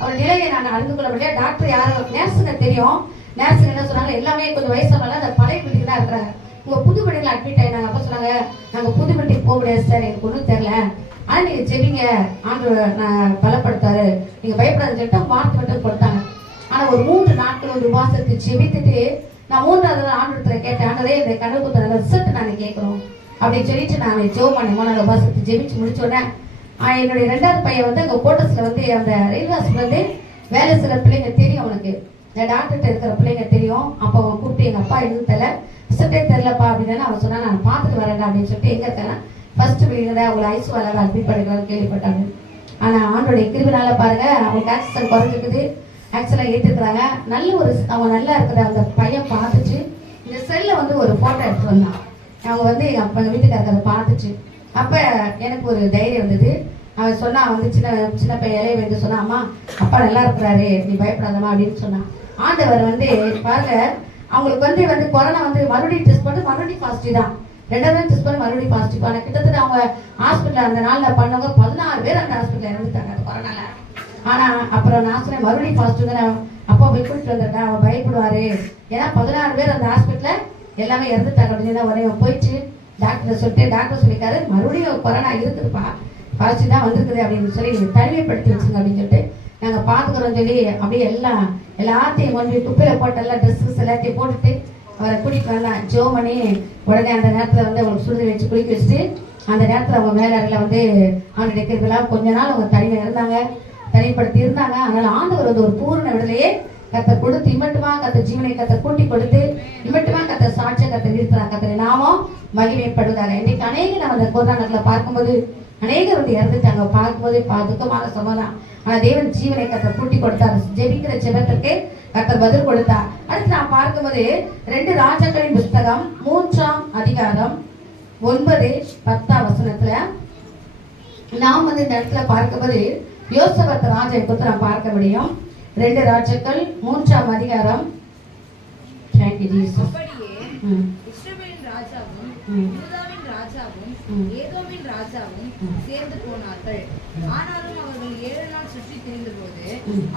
அவர் நிலையை நான் அறிந்து கொள்ள முடியாது. டாக்டர் யாரும் நேர்ஸுங்க தெரியும், நேர்ஸுங்க என்ன சொன்னாங்க, எல்லாமே கொஞ்சம் வயசானால அந்த பழைய பில்டிங் தான் இருக்கிறாங்க, உங்க புது பில்டிங்ல அட்மிட் ஆயினாங்க. அப்ப சொன்னாங்க நாங்க புது பில்டிங் போக முடியாது சார், எனக்கு ஒன்றும் தெரியல, ஆனா நீங்க ஜெபிங்க ஆண்டு நான் பலப்படுத்தாரு, நீங்க பயப்படாதுன்னு சொல்லிட்டு வார்த்தை மட்டும் கொடுத்தாங்க. ஆனா ஒரு 3 நாட்கள் ஒரு மாசத்துக்கு ஜெபித்துட்டு நான் 3வது நாள் ஆண்டு கேட்டேன், ஆண்டரே இந்த கணக்கு ரிசல்ட் நாங்க கேட்கிறோம் அப்படின்னு சொல்லிட்டு நான் ஜெபம் பண்ணேன். 3வது மாசத்துக்கு ஜெபிச்சு முடிச்சோடனே என்னுடைய 2வது பையன் வந்து அங்கே கோட்டர்ஸ்ல வந்து அந்த ரயில் ஹாஸ்பிட்டல் வந்து வேலை செய்கிற பிள்ளைங்க தெரியும், அவனுக்கு இந்த டாக்டர்கிட்ட இருக்கிற பிள்ளைங்க தெரியும். அப்போ அவன் கூப்பிட்டு எங்க அப்பா எதுவும் தெரியல, ரிசல்ட்டே தெரியலப்பா அப்படின்னு அவன் சொன்னா, நான் பார்த்துட்டு வரேன் அப்படின்னு சொல்லிட்டு எங்க இருக்கேன்னா ஃபர்ஸ்ட் பிள்ளைங்க அவங்களை ஐசியூல அட்மிட் பண்ணிக்கலாம் கேள்விப்பட்டாங்க. ஆனா ஆண்டோடைய கிருபினால பாருங்க அவங்களுக்கு ஆக்சிஜன் குறைஞ்சிருக்குது, ஆக்சிஜன் ஏற்றிருக்கிறாங்க. நல்ல ஒரு அவன் நல்லா இருக்கிற அந்த பையன் பார்த்துச்சு இந்த செல்ல வந்து ஒரு போட்டோ எடுத்து வந்தான். அவங்க வந்து எங்க வீட்டுக்காரர் அதை பார்த்துச்சு. அப்ப எனக்கு ஒரு தைரியம் வந்தது. அவன் சொன்னா வந்து சின்ன பையன் வந்து சொன்னா, அம்மா அப்பா நல்லா இருக்கிறாரு, நீ பயப்படாதம்மா அப்படின்னு சொன்னான். ஆண்டவர் வந்து பாருங்க அவங்களுக்கு வந்து கொரோனா வந்து மறுபடியும் டெஸ்ட் பண்ணி மறுபடியும் பாசிட்டிவ் தான். 2வது டெஸ்ட் பண்ணி மறுபடியும் பாசிட்டிவ். ஆனால் கிட்டத்தட்ட அவங்க ஹாஸ்பிட்டல் அந்த நாளில் பண்ணவங்க 16 பேர் அந்த ஹாஸ்பிட்டலில் இறந்துட்டாங்க அது கொரோனால. ஆனால் அப்புறம் நான் சொன்னேன் மறுபடியும் பாசிட்டிவ் தானே, அப்பா போய் கூட்டிட்டு வந்திருக்கேன், அவன் பயப்படுவாரு, ஏன்னா 16 பேர் அந்த ஹாஸ்பிட்டலில் எல்லாமே இறந்துட்டாங்க அப்படின்னு உடனே போயிடுச்சு. டாக்டர் சொல்லிட்டு டாக்டர் சொல்லியிருக்காரு மறுபடியும் கொரோனா இருக்குதுப்பா, பாசிட்டிவ் தான் வந்திருக்குது அப்படின்னு சொல்லி தனிமைப்படுத்தி வச்சுங்க அப்படின்னு சொல்லிட்டு நாங்கள் பார்த்துக்கிறோம் சொல்லி அப்படியே எல்லாத்தையும் கொண்டு குப்பையில் போட்டு எல்லாம் ட்ரெஸ்ஸஸ் எல்லாத்தையும் போட்டுட்டு அவரை கூட்டிட்டு வரலாம் ஜோ பண்ணி உடனே அந்த நேரத்தில் வந்து அவங்களுக்கு சுடுதல் வச்சு குளிக்க வச்சுட்டு அந்த நேரத்தில் அவங்க மேலறையில் வந்து ஆண்டு எடுக்கிறதுலாம் கொஞ்ச நாள் அவங்க தனிமையாக இருந்தாங்க, தனிப்படுத்தி இருந்தாங்க. அதனால ஆண்டவர் வந்து ஒரு பூர்ண விடலையே கத்தை கொடுத்து இம்மட்டுமா கத்த ஜீவனை கத்தை கூட்டி கொடுத்து இம்மட்டுமா கத்த சாட்சிய கத்தை நிறுத்துறா. கத்தனை நாமும் மகிமைப்படுவதாக. இன்னைக்கு அநேக நம்ம அந்த கொரோனாவில் பார்க்கும்போது அநேகர் வந்து இறந்துட்டாங்க, பார்க்கும்போது துக்கமான சமாதான். ஆனா தேவன் ஜீவனை கத்தை கூட்டி கொடுத்தார், ஜெபிக்கிற ஜெபத்திற்கு கத்தர் பதில் கொடுத்தார். அடுத்து நான் பார்க்கும்போது 2 ராஜாக்களின் புஸ்தகம் 3ஆம் அதிகாரம் 9-10 நாம் வந்து இந்த இடத்துல பார்க்கும்போது யோசபத் ராஜா குறித்து நாம் பார்க்க முடியும். 2 ராஜாக்கள் 3ஆம் அதிகாரம். இஸ்ரவேலின் ராஜாவும் யூதாவின் ராஜாவும் ஏதோமின் ராஜாவும் சேர்ந்து போனார்கள். ஆனாலும் அவர்கள் 7 நாள் சுற்றி திரிந்தபோது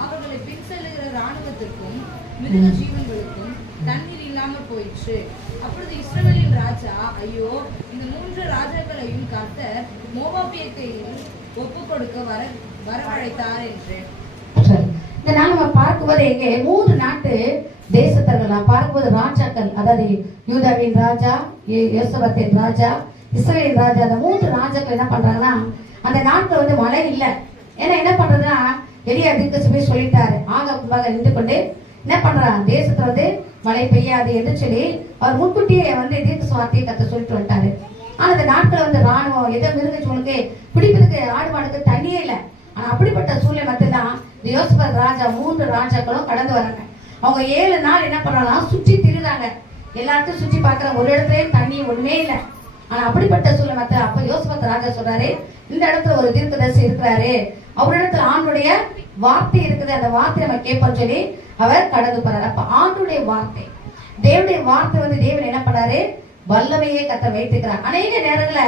அவர்களை பின் செல்லுகிற இராணுவத்திற்கும் மிருக ஜீவன்களுக்கும் தண்ணீர் இல்லாமல் போயிற்று. அப்பொழுது இஸ்ரவேலின் ராஜா, ஐயோ, இந்த 3 ராஜாக்களையும் கர்த்தர் மோவாபிய கையில் ஒப்பு கொடுக்க வரவழைத்தார் என்று. இந்த நாள் நம்ம பார்க்கும்போது எங்கே 3 நாட்டு தேசத்தர்கள் நான் பார்க்கும்போது ராஜாக்கள், அதாவது யூதாவின் ராஜா, யோசபத்தின் ராஜா, இஸ்ரவேலின் ராஜா, அந்த 3 ராஜாக்கள் என்ன பண்றாங்கன்னா அந்த நாட்டில் வந்து மழை இல்லை. ஏன்னா என்ன பண்றதுன்னா எலியா தீர்க்கதரிசி போய் சொல்லிட்டாரு, ஆக கும்பாக நின்று கொண்டு என்ன பண்றான் தேசத்துல வந்து மழை பெய்யாது என்று சொல்லி அவர் முன்கூட்டியே வந்து தீர்க்க வார்த்தையை கத்த சொல்லிட்டு வந்துட்டாரு. ஆனா அந்த நாட்கள் வந்து ராணுவம் எதோ மிருகச்சுவனுக்கு பிடிப்பதுக்கு ஆடு மாடுக்கு தண்ணியே இல்லை. ஆனா அப்படிப்பட்ட சூழ்நிலை மட்டும்தான் இந்த யோசபத் ராஜா 3 ராஜாக்களும் கடந்து வராங்க. அவங்க 7 நாள் என்ன பண்றாங்கன்னா சுற்றி திரிறாங்க, எல்லாத்தையும் சுற்றி பார்க்கறாங்க, ஒரு இடத்துலயும் தண்ணி ஒண்ணுமே இல்லை. ஆனா அப்படிப்பட்ட சூழ்நிலை மத்த அப்ப யோசபத் ராஜா சொல்றாரு, இந்த இடத்துல ஒரு தீர்க்கதரிசி இருக்கிறாரு, அவரிடத்துல ஆண்டுடைய வார்த்தை இருக்குது, அந்த வார்த்தை நம்ம கேட்போம் சொல்லி அவர் கடந்து போறாரு. அப்ப ஆண்டுடைய வார்த்தை, தேவனுடைய வார்த்தை வந்து தேவன் என்ன பண்ணாரு வல்லமையே கத்த வைத்துக்கிறார். அநேக நேரங்கள்ல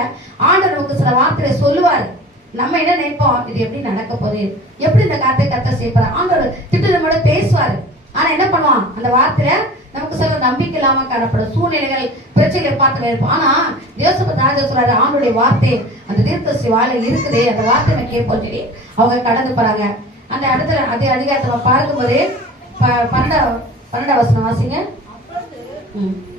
ஆண்டவர் நமக்கு சில வார்த்தையை சொல்லுவாரு, நம்ம என்ன நினைப்போம், இது எப்படி நடக்க போகுது, எப்படி இந்த காத்தை கத்த செய்யப்படுற, ஆண்டவர் திட்டத்தோட பேசுவாரு. ஆனா என்ன பண்ணுவான், அந்த வார்த்தையில நமக்கு சில நம்பிக்கை இல்லாம காணப்படும் சூழ்நிலைகள் பிரச்சனைகளை பார்த்து நினைப்போம். ஆனா யோசபத் ராஜா சொல்றாரு, ஆண்டுடைய வார்த்தை அந்த தீர்க்கதரிசி வாயில இருக்குது, அந்த வார்த்தையை கேட்போம் சொல்லி அவங்க கடந்து போறாங்க. அந்த இடத்துல அதே அதிகாரத்தை நம்ம பார்க்கும்போது 12 வாசிங்க. அப்பொழுது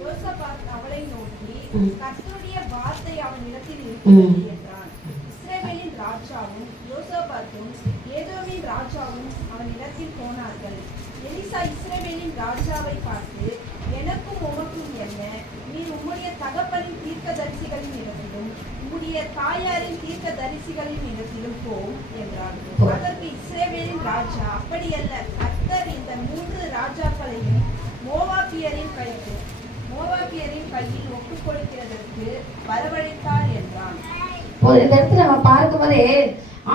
யோசபாத் அவளை நோக்கி, கர்த்தருடைய வார்த்தை அவனிடத்தில் இருக்கிறது என்றான். இஸ்ரவேலின் ராஜாவும் யோசபாத்தும் ஏதோமின் ராஜாவும் அவனிடத்தில் போனார்கள். எலிசா இஸ்ரவேலின் ராஜாவை பார்த்து, எனக்கும் உமக்கும் என்ன, நீர் உம்முடைய தகப்பனின் தீர்க்கதரிசிகளின் இடத்திலும் உம்முடைய தாயாரின் தீர்க்கதரிசிகளின் இடத்திலும் போம் என்றார். அதற்கு இஸ்ரவேலின் ராஜா, அப்படியல்ல, கர்த்தர் இந்த 3 ராஜாக்களையும் மோவாபியரின் கையில் ஒப்புக் கொடுக்கிறதற்கு வரவழைத்தார் என்றான். இந்த இடத்துல நம்ம பார்க்கும்போதே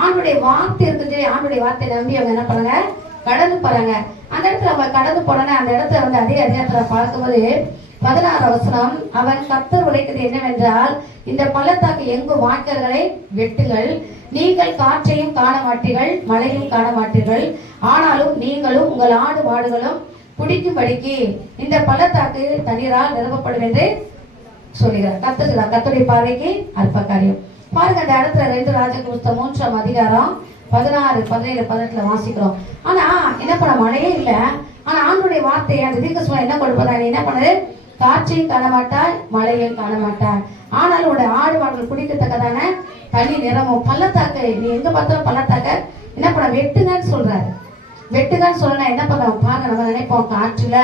ஆண்டுடைய வார்த்தை இருக்குது, ஆண்டுடைய வார்த்தை நம்பி அவங்க என்ன பண்ணாங்க கடந்து போறாங்க. அந்த இடத்துல அவங்க கடந்து போனாங்க. அந்த இடத்துல வந்து அதே அதிகாரத்துல பார்க்கும்போது 16 அவன் கர்த்தர் உரைக்கிறது என்னவென்றால், இந்த பள்ளத்தாக்கு எங்கும் வாய்க்கால்களை வெட்டுங்கள், நீங்கள் காற்றையும் காண மாட்டீர்கள், மழையும் காண மாட்டீர்கள், ஆனாலும் நீங்களும் உங்கள் ஆடு மாடுகளும் குடிக்கும்படிக்கு இந்த பள்ளத்தாக்கு தண்ணீரால் நிரப்பப்படும் என்று சொல்லுகிறார். கர்த்தருடைய பார்வைக்கு அற்ப காரியம். பாருங்க, அந்த இடத்துல 2 ராஜாக்கள் புஸ்தகம் 3ஆம் அதிகாரம் 16, 17, 18 வாசிக்கிறோம். ஆனா என்ன பண்ண மழையே இல்லை. ஆனா ஆண்டுடைய வார்த்தை அந்த தீர்க்கதரிசி என்ன கொடுப்பதா, நீ என்ன பண்ணது, காற்றையும் காண மாட்டாய், மழையும் காண மாட்டாய், ஆனாலும் உடைய ஆடு மாடுகள் குடிக்கத்தக்கதான தண்ணி நிறமும் பள்ளத்தாக்கு, நீ எங்க பார்த்தாலும் பள்ளத்தாக்க என்ன பண்ண வெட்டுங்கன்னு சொல்றாரு. வெட்டுங்கன்னு சொல்லணும் என்ன பண்ணுவோம் பாருங்க, நம்ம நினைப்போம் காற்றுல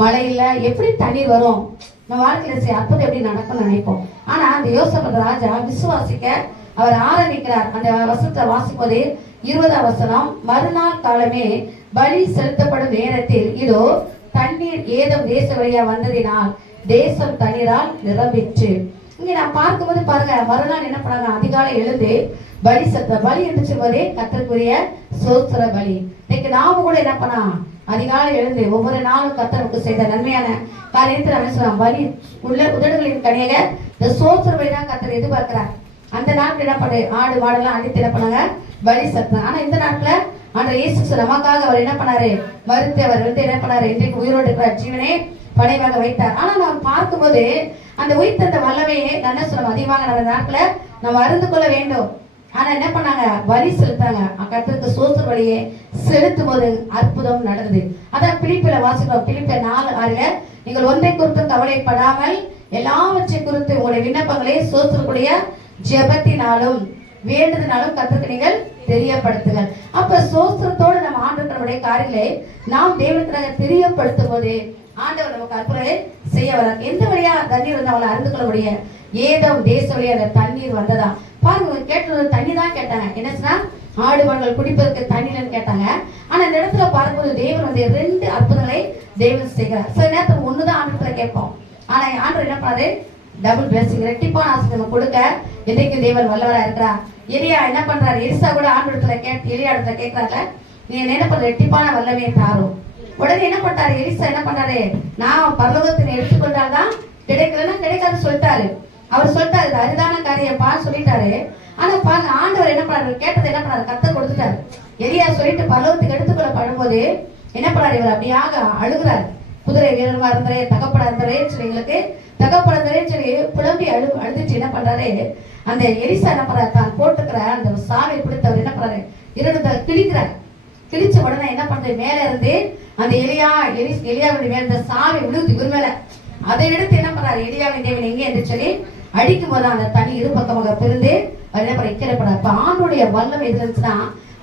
மழையில எப்படி தண்ணீர் வரும், நம்ம வாழ்க்கையில அற்புதம் எப்படி நடக்கும்னு நினைப்போம். ஆனா அந்த யோசபத் ராஜா விசுவாசிக்க அவர் ஆரம்பிக்கிறார். அந்த வசனத்தை வாசிப்பது 20ஆம் வசனம். மறுநாள் காலமே பலி செலுத்தப்படும் நேரத்தில் இதோ தண்ணீர் ஏதம் தேச வழியா வந்ததினால் தேசம் தண்ணீரால் நிரம்பிற்று. இங்க நான் பார்க்கும்போது பாருங்க, மறுநாள் என்ன பண்ணாங்க, அதிகாலை எழுந்து பலி பலி என்று சொல்வதே கர்த்தருக்குரிய சோஸ்திர பலி. இன்னைக்கு நாம கூட என்ன பண்ணா, அதிகாலை எழுந்து ஒவ்வொரு நாளும் கர்த்தருக்கு செய்த நன்மையான காரியத்தை நம்ம சொல்லலாம். பலி உள்ள உதடுகளின் கனியாக இந்த சோஸ்திர பலி தான் கர்த்தர் எதிர்பார்க்கிறார். அந்த நாட்கள் என்ன பண்ண, ஆடு மாடெல்லாம் அடித்து என்ன பண்ணாங்க, பலி செலுத்தினாங்க. ஆனா இந்த நாட்டுல ஆண்டவர் இயேசு நமக்காக அவர் என்ன பண்ணாரு, மறுத்து அவர் வந்து என்ன பண்ணாரு, இன்றைக்கு உயிரோடு இருக்கிற ஜீவனே படைவாக வைத்தார். ஆனா நாம் பார்க்கும்போது அந்த உயிர்த்த வல்லமையை என்ன சொல்லணும், அதிகமாக நம்ம நாட்கள நம்ம அறிந்து கொள்ள வேண்டும். ஆனா என்ன பண்ணாங்க, பலி செலுத்தாங்க. கர்த்தருக்கு சோஸ்திர பலியை செலுத்தும் போது அற்புதம் நடந்தது. அதான் பிலிப்பில வாசிக்கிறோம். பிலிப்பியர் 4:6 நீங்கள் ஒன்றை குறித்து கவலைப்படாமல் எல்லாவற்றை குறித்து உங்களுடைய விண்ணப்பங்களை சோஸ்திரக்கூடிய ஜெபத்தினாலும் வேண்டுதனாலும் கர்த்தருக்கு நீங்கள் தெரியப்படுத்துங்கள். அப்ப சோஸ்திரத்தோடு நம்ம ஆண்டவருடைய காரியங்களை நாம் தேவனுக்காக தெரியப்படுத்தும் போது ஆண்டவர் நமக்கு அற்புதத்தை செய்ய வர. எந்த வழியா தண்ணீர் வந்து அவளை அறிந்து கொள்ள முடியும், ஏதோ தேச வழியா அந்த தண்ணீர் வந்ததா பாருங்க. கேட்டது தண்ணி தான் கேட்டாங்க. என்ன சொன்னா, ஆடு மாடுகள் குடிப்பதற்கு தண்ணீர்னு கேட்டாங்க. ஆனா இந்த இடத்துல பார்க்கும்போது தேவன் வந்து 2 அற்புதங்களை தேவன் செய்கிறார். சில நேரத்தில் ஒண்ணுதான் ஆண்டவரை கேட்போம். ஆனா ஆண்டவர் என்ன பண்ணாரு, டபுள் பிளஸிங், ரெட்டிப்பான ஆசீர்வாதம் கொடுக்க என்னைக்கு தேவன் வல்லவரா இருக்கிறார். எலியா என்ன பண்றாரு, எலிசா கூட ஆண்டவரத்துல எலியா இடத்துல கேட்கறாங்க, நீ என்ன பண்ற, ரெட்டிப்பான வல்லமையை தாரும். உடனே என்ன பண்றாரு, எலிசா என்ன பண்றாரு, நான் பரலோகத்தை எடுத்துக்கொண்டால்தான் கிடைக்கலன்னா கிடைக்காது சொல்லிட்டாரு. அவர் சொல்லிட்டாரு, இது அரிதான காரியம் பா சொல்லிட்டாரு. ஆனா பாருங்க, ஆண்டவர் என்ன பண்ணாரு, கேட்டது என்ன பண்ணாரு, கர்த்தர் கொடுத்துட்டாரு. எலியா சொல்லிட்டு பரலோகத்துக்கு எடுத்துக்கொள்ளப்படும் போது என்ன பண்ணாரு, இவர் அப்படியாக அழுகுறாரு. குதிரை வீரமா இருந்தாரே, தகப்படா இருந்தாரே சொல்லி, எங்களுக்கு தகப்படந்தரே சொல்லி புலம்பி அழுதுச்சு. என்ன பண்றாரு, அந்த எலிசா என்ன பண்றாரு, தான் போட்டுக்கிற அந்த சாவை பிடித்தவர் என்ன பண்றாரு, 2 கிழிக்கிறார். கிழிச்ச உடனே என்ன பண்றது, மேல இருந்து அந்த எலியாவுடைய மேல இந்த சாவை விழுந்து இவர் மேல அதை எடுத்து என்ன பண்றாரு, எலியாவின் தேவன் எங்கே என்று சொல்லி அடிக்கும் போது அந்த தனி இரு பக்கமாக பிரிந்து அவர் என்ன பண்ண இக்கிறப்படார். இப்ப ஆண்டுடைய வல்லமை எது இருந்துச்சுன்னா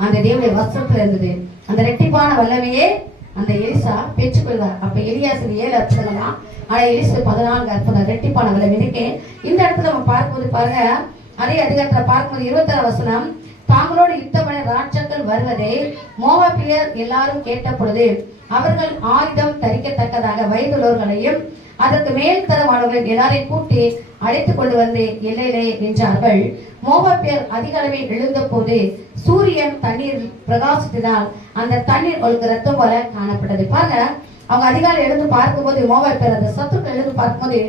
அந்த தேவனுடைய வஸ்திரத்துல இருந்தது. அந்த ரெட்டிப்பான வல்லமையே அந்த எலிசா பெற்றுக்கொள்வார். அப்ப எலியாசின் 7 அற்புதம் தான், ஆனா எலிசா 14 அற்புதம், ரெட்டிப்பான வல்லமை இருக்கு. இந்த இடத்துல நம்ம பார்க்கும்போது பாருங்க, அதே அதிகாரத்துல பார்க்கும்போது 26 வசனம், தாங்களோடு யுத்தம் பண்ண ராஜாக்கள் வருவதை மோவாபியர் எல்லாரும் கேட்ட பொழுது அவர்கள் ஆயுதம் தரிக்கத்தக்கதாக வயதுள்ளவர்களையும் அதற்கு மேல் தரமானவர்கள் எல்லாரையும் கூட்டி அழைத்து கொண்டு வந்து எல்லையிலே நின்றார்கள். மோவாபியர் அதிக அளவில் எழுந்த போது சூரியன் தண்ணீர் பிரகாசித்ததால் அந்த தண்ணீர் ஒரு ரத்தம் போல காணப்பட்டது. பாருங்க, அவங்க அதிகாலை எழுந்து பார்க்கும்போது மோவாபியர் அந்த சத்துக்கள் எழுந்து பார்க்கும்போது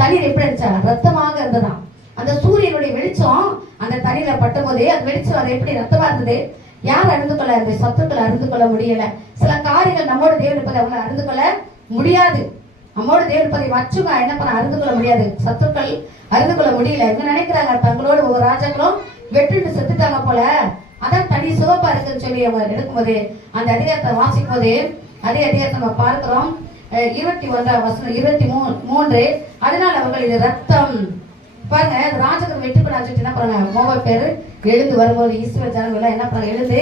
தண்ணீர் எப்படி இருந்துச்சா, ரத்தமாக இருந்ததாம். அந்த சூரியனுடைய வெளிச்சம் அந்த தண்ணீர்ல பட்டும் போதே அந்த வெளிச்சம் அது எப்படி ரத்தமா இருந்தது. யார் அறிந்து கொள்ள, அந்த சத்துக்களை அறிந்து கொள்ள முடியல. சில காரியங்கள் நம்மோட தேவன் இருப்பதை அவங்களை அறிந்து கொள்ள முடியாது. நம்மோட தேவன் இருப்பதை மற்றவங்க என்ன பண்ண அறிந்து கொள்ள முடியாது. சத்துக்கள் அறிந்து கொள்ள முடியல. இவங்க நினைக்கிறாங்க தங்களோட ஒவ்வொரு ராஜாக்களும் வெட்டுட்டு செத்துட்டாங்க போல, அதான் தனி சிவப்பா இருக்குன்னு சொல்லி அவங்க எடுக்கும்போது அந்த அதிகாரத்தை வாசிக்கும் போது அதே அதிகாரத்தை நம்ம பார்க்கிறோம். 21 வசனம் 23, அதனால் அவர்கள் இது ரத்தம். பாருங்க, ராஜகர் வெட்டுக்கூடாது என்ன பண்றாங்க, மோவாபியர் எழுந்து வரும்போது இஸ்ரவேல் ஜனங்கள் எல்லாம் என்ன பண்றாங்க, எழுந்து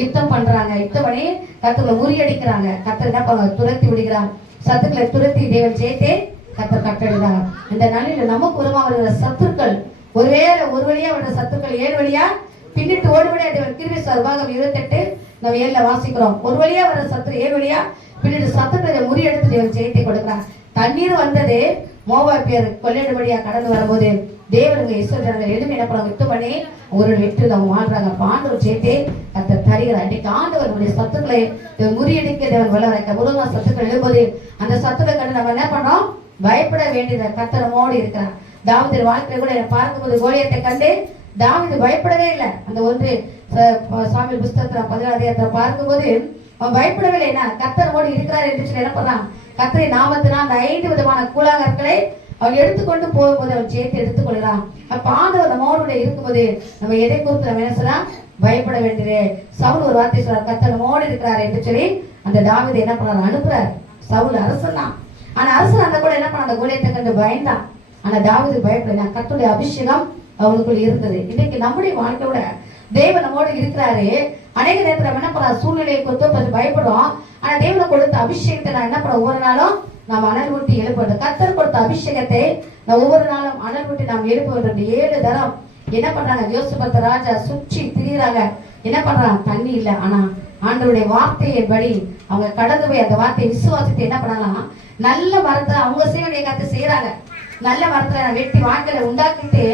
யுத்தம் பண்றாங்க. யுத்தம் பண்ணி கர்த்தரை முறியடிக்கிறாங்க. கர்த்தர் என்ன பண்ணுவாங்க, துரத்தி விடுகிறாங்க. சத்துக்களை துரத்தி தேவன் ஜெயித்தே கர்த்தர் கட்டளையிடுறாங்க. இந்த நாளில் நமக்கு உருவா வருகிற சத்துக்கள் ஒருவேளை ஒரு வழியா வருகிற சத்துக்கள் 7 வழியா பின்னிட்டு ஓடுபடியா தேவன் கிருபை சர்வாகம் 28 நம்ம 7ல வாசிக்கிறோம். ஒரு வழியா வர சத்து 7 வழியா பின்னிட்டு சத்துக்களை முறியடித்து தேவன் ஜெயத்தை கொடுக்கிறாங்க. தண்ணீர் வந்தது, மோவாபியர் கொள்ளையிடுபடியா கடந்து வரும்போது தேவனுங்க இஸ்ரவேலர்கள் எதுவும் என்ன பண்ணாங்க, யுத்தம் பண்ணி ஒரு வெற்றில அவங்க வாழ்றாங்க. ஆண்டவர் ஜெயத்தை கர்த்தர் தருகிறார். இன்னைக்கு ஆண்டவருடைய சத்துக்களை முறியடிக்க தேவன் வல்லவராக உருவா சத்துக்கள் எழும்போது அந்த சத்துக்களை கண்டு நம்ம என்ன பண்ணோம், பயப்பட வேண்டியது. கர்த்தர் நம்மோடு இருக்கிறார். தாவீது வாழ்க்கையில கூட பார்க்கும்போது கோலியத்தை கண்டு தாவீது பயப்படவே இல்லை. அந்த 1 சாமுவேல் புஸ்தகத்துல 16 அதிகாரத்துல பார்க்கும்போது அவன் பயப்படவே இல்லை. என்ன, கர்த்தர் நம்மோடு இருக்கிறார் என்று சொல்லி என்ன பண்ணான், கர்த்தரை நாமத்தினால் அந்த 5 விதமான கூழாங்கற்களை அவன் எடுத்துக்கொண்டு போகும்போது அவன் சேர்த்து எடுத்துக்கொள்கிறான். அப்ப ஆண்டவர் நம்மோடு இருக்கும்போது நம்ம எதை குறித்து நம்ம என்ன சொல்லலாம், பயப்பட வேண்டியது. சவுல் ஒரு வார்த்தை சொல்றார், கர்த்தர் நம்மோடு இருக்கிறார் என்று சொல்லி அந்த தாவீதை என்ன பண்ணார், அனுப்புறார். சவுல் அரசன் தான், ஆனா அரசன் அந்த கூட என்ன பண்ண, அந்த கோலியத்தை கண்டு பயந்தான். ஆனா தாவீது பயப்படல, கர்த்தருடைய அபிஷேகம் அவனுக்குள் இருந்தது. இன்னைக்கு நம்முடைய வாழ்க்கையோட தேவன் நம்மோடு இருக்கிறாரு. அநேக நேரத்தில் நம்ம என்ன பண்ண, சூழ்நிலையை குறித்து கொஞ்சம் பயப்படுவோம். ஆனா தேவனை கொடுத்த அபிஷேகத்தை நான் என்ன பண்ண, ஒவ்வொரு நாளும் நாம் அனல் ஊட்டி எழுப்புவது. கர்த்தர் கொடுத்த அபிஷேகத்தை நான் ஒவ்வொரு நாளும் அனல் ஊட்டி நாம் எழுப்புவது. 7 தரம் என்ன பண்றாங்க, யோசேப்பு ராஜா சுற்றி திரியிறாங்க. என்ன பண்றாங்க, தண்ணி இல்லை. ஆனா ஆண்டவருடைய வார்த்தையின்படி அவங்க கடந்து போய் அந்த வார்த்தையை விசுவாசித்து என்ன பண்ணலாம், நல்ல மரத்தை அவங்க செய்ய வேண்டிய காரியத்தை செய்யறாங்க. நல்ல மரத்துல நான் வெட்டி வாய்க்கல உண்டாக்கிட்டு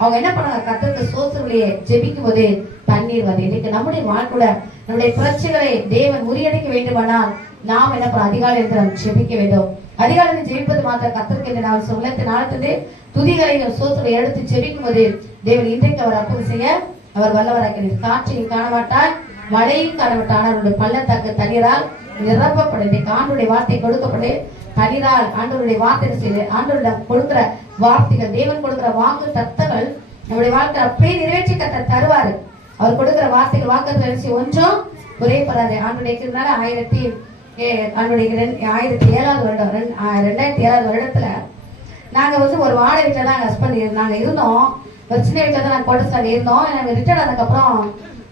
அவங்க என்ன பண்ணாங்க, கர்த்தருக்கு சோத்திரங்களையே ஜெபிக்கும் போது தண்ணீர் வந்து. இன்னைக்கு நம்முடைய வாழ்க்கையோட நம்முடைய பிரச்சனைகளை தேவன் முறியடிக்க வேண்டுமானால் நாம் என்ன பண்ண, அதிகாலை இருந்து நாம் ஜெபிக்க வேண்டும். அதிகாலை ஜெபிப்பது மாத்திரம் கர்த்தருக்கு என்று நான் சொல்லத்து நாளத்திலே துதிகளை சோத்திரை எடுத்து ஜெபிக்கும் போது தேவன் இன்றைக்கு அவர் அற்புதம் செய்ய அவர் வல்லவராக்கிறார். காற்றையும் காண மாட்டார், மழையும் காண மாட்டார், அவருடைய பள்ளத்தாக்கு தண்ணீரால் நிரப்பப்படும். இன்றைக்கு ஆண்டவருடைய வார்த்தை கொடுக்கப்பட்டு தண்ணீரால் ஆண்டவருடைய வார்த்தை செய்து ஆண்டவரிடம் கொடுக்கிற வார்த்தைகள், தேவன் கொடுக்கிற வாக்கு தத்தங்கள் நம்முடைய வாழ்க்கை அப்படியே நிறைவேற்றி கர்த்தர் தருவாரு. அவர் கொடுக்கிற வார்த்தைகள் வாக்கு ஒன்றும் குறைப்படாது. ஆண்டுடைய 2007 வருடம் 2007 வருடத்துல நாங்க வந்து ஒரு வாடகை வீட்டில் தான் ஹஸ்பண்ட் நாங்க இருந்தோம். ஒரு சின்ன வீட்டில் தான் நாங்கள் கோட்டஸ்டாண்டில் இருந்தோம். நாங்கள் ரிட்டர்ன் ஆனதுக்கப்புறம்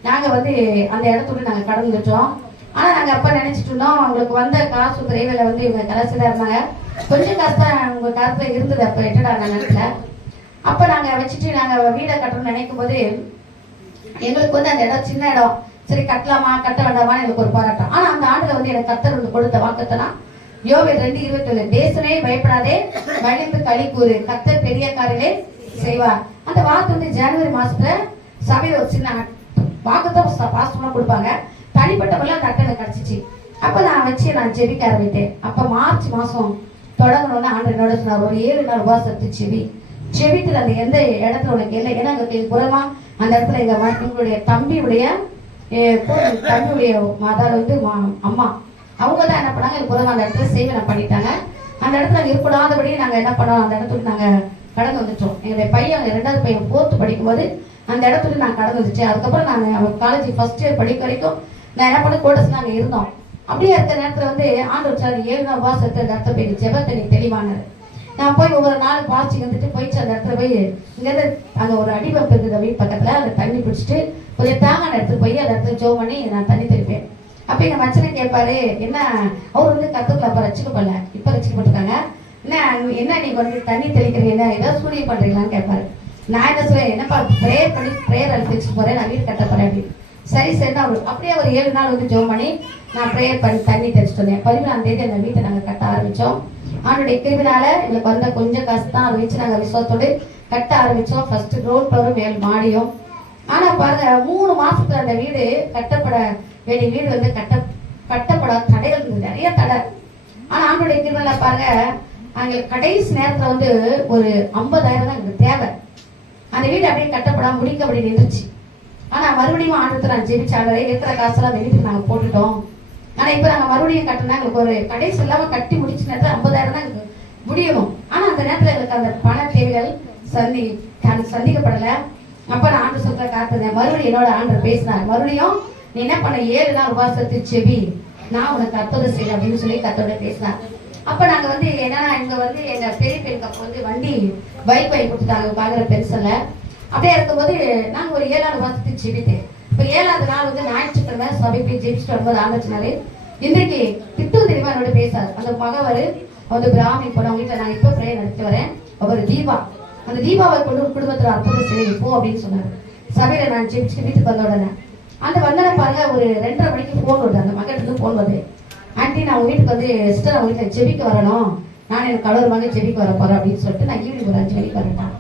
நாங்கள் வந்து அந்த இடத்துல நாங்கள் கடந்துட்டோம். ஆனால் நாங்கள் அப்போ நினச்சிட்டு இருந்தோம், அவங்களுக்கு வந்த காசு திரைவில் வந்து இவங்க கலசில் இருந்தாங்க, கொஞ்சம் கஷ்டம் உங்கள் காலத்தில் இருந்தது. அப்போ ரிட்டர்ன் ஆன நேரத்தில் அப்போ நாங்கள் வச்சுட்டு நாங்கள் வீடை கட்டணும்னு நினைக்கும் போது எங்களுக்கு வந்து அந்த இடம் சின்ன இடம், சரி கட்டலாமா கட்ட வேண்டாமான்னு எங்களுக்கு ஒரு போராட்டம். ஆனால் அந்த ஆண்டில் வந்து எனக்கு கர்த்தர் வந்து கொடுத்த வாக்குத்தனா யோவேல் 2:21, தேசமே பயப்படாதே, பயந்து களி கூறு, கர்த்தர் பெரிய காரியங்களை செய்வார். அந்த வாக்கு வந்து ஜனவரி மாசத்துல சபையில ஒரு சின்ன வாக்குத்தான் பாஸ்டமா கொடுப்பாங்க, தனிப்பட்டவர்கள் அந்த அட்டை கிடைச்சிச்சு. அப்ப நான் வச்சு நான் ஜெபிக்க ஆரம்பித்தேன். அப்ப மார்ச் மாசம் தொடங்கணும்னு ஆண்டு என்னோட சொன்னார், ஒரு 7 நாள் உபவாசத்து செபித்துல அந்த எந்த இடத்துல உனக்கு இல்லை, ஏன்னா அங்கே புறமா அந்த இடத்துல எங்களுடைய தம்பியுடைய அதாவது வந்து அம்மா அவங்க தான் என்ன பண்ணாங்க, எனக்கு புறமா அந்த இடத்துல சேவை பண்ணிட்டாங்க. அந்த இடத்துல இருக்கக்கூடாதபடி நாங்கள் என்ன பண்ணோம், அந்த இடத்துக்கு நாங்கள் கடந்து வந்துட்டோம். எங்களுடைய பையன் 2வது பையன் 4th படிக்கும்போது அந்த இடத்துல நான் கடந்து வந்துச்சேன். அதுக்கப்புறம் நாங்கள் காலேஜ் ஃபர்ஸ்ட் இயர் படிக்க வரைக்கும் நான் என்ன பண்ண கோட்டஸ் நாங்கள் இருந்தோம். அப்படியே இருக்கிற நேரத்தில் வந்து ஆண்டவர் சார் 7 நாள் உபவாசத்தை அந்த இடத்துல போய் ஜெபத்தை நீ தெளிவானார். நான் போய் ஒவ்வொரு நாள் பாய்ச்சி வந்துட்டு போயிடுச்சு. அந்த இடத்துல போய் இங்கேருந்து அங்கே ஒரு அடிபம்பு இருக்குது வீட்டு பக்கத்தில், அந்த தண்ணி பிடிச்சிட்டு ஒரு தேங்காய் எடுத்து போய் அந்த இடத்துல ஜோ பண்ணி நான் தண்ணி தெளிப்பேன். அப்போ எங்கள் மச்சனை கேட்பாரு, என்ன அவர் வந்து கற்றுக்கல, அப்போ ரசிக்கப்படல, இப்போ ரசிக்கப்பட்டிருக்காங்க, என்ன நீங்க வந்து தண்ணி தெளிக்கிறீங்க, ஏதாவது சூரிய பண்றீங்களான்னு கேட்பாரு. நான் என்ன சொல்றேன், என்னப்பா ப்ரேயர் பண்ணி ப்ரேயர் அனுப்பிச்சு போறேன், நான் வீடு கட்ட போறேன் அப்படின்னு. சரி அவர் அப்படியே ஒரு 7 நாள் வந்து ஜோம் பண்ணி நான் ப்ரேயர் பண்ணி தண்ணி தெளிச்சுட்டு வந்தேன். 14ஆம் தேதி அந்த வீட்டை நாங்கள் கட்ட ஆரம்பித்தோம். அவனுடைய கிருபினால எங்களுக்கு வந்த கொஞ்சம் கஷ்டம் அதை வச்சு நாங்கள் விசுவாசத்தோடு கட்ட ஆரம்பித்தோம். ஃபர்ஸ்ட் கிரவுண்ட் ஃப்ளோரும் மேல் மாடியும். ஆனால் பாருங்க 3 மாசத்துல அந்த வீடு கட்டப்பட வேண்டிய வீடு வந்து கட்டப்பட தடைகள் இருந்தது, நிறைய தடை. ஆனால் அவனுடைய கிருபினால பாருங்க எங்களுக்கு கடைசி நேரத்தில் வந்து ஒரு 50,000 தான் எங்களுக்கு தேவை. அந்த வீடு அப்படியே கட்டப்படாம முடிக்க அப்படி நின்றுச்சு. ஆனால் மறுபடியும் ஆண்டத்தை நான் ஜெபிச்சாலே இருக்கிற காசெல்லாம் அந்த வீட்டுக்கு நாங்கள் போட்டுட்டோம். ஆனால் இப்போ நாங்கள் மறுபடியும் கட்டினா எங்களுக்கு ஒரு கடைசி இல்லாமல் கட்டி முடிச்ச நேரத்தில் 50,000 தான் எங்களுக்கு முடியணும். ஆனால் அந்த நேரத்தில் எங்களுக்கு அந்த பண தேவைகள் சந்திக்கப்படலை. அப்போ நான் ஆண்டு சொல்ற காத்துறேன். மறுபடியும் என்னோட ஆண்டர் பேசினார், மறுபடியும் நீ என்ன பண்ண 7 நாள் உபவாசத்து செவி, நான் உனக்கு அற்புதம் செய்ய அப்படின்னு சொல்லி கத்தோட பேசினார். அப்போ நாங்கள் வந்து என்னன்னா இங்கே வந்து எங்கள் பெரிய பெண்ணுக்கு அப்போ வந்து வண்டி பைக் வாங்கி கொடுத்துட்டாங்க பார்க்குற பென்ஷனில். அப்படியே இருக்கும்போது நாங்கள் ஒரு 7 நாள் உபவாசத்து செவித்தேன். இப்போ 7வது நாள் வந்து ஞாயிற்றுக்கிழமை சபைக்கு ஜெபிச்சுட்டு வரும்போது ஆரம்பிச்சினாரு, இன்றைக்கு திட்டம் தெரியுமா என்னோட பேசார். அந்த மகவர் வந்து பிராமி போனவங்க வீட்டில் நான் இப்போ ப்ரேயர் நடத்தி வரேன், அவர் தீபா, அந்த தீபாவை கொண்டு குடும்பத்தில் அற்புதம் செய்ய இப்போ அப்படின்னு சொன்னார். சபையில் நான் ஜெபிச்சுட்டு வீட்டுக்கு வந்த உடனே அந்த வந்தனை பாருங்க ஒரு 2:30 மணிக்கு ஃபோன் வருது, அந்த மகனுக்கு ஃபோன் வருது, ஆண்டி நான் உங்கள் வீட்டுக்கு வந்து சிஸ்டர் அவங்க வீட்டில் ஜெபிக்க வரணும், நான் எனக்கு கடவுள் மகன் ஜெபிக்க வர போகிறேன் அப்படின்னு சொல்லிட்டு நான் ஈவினிங் ஒரு 5 மணிக்கு வரேன்.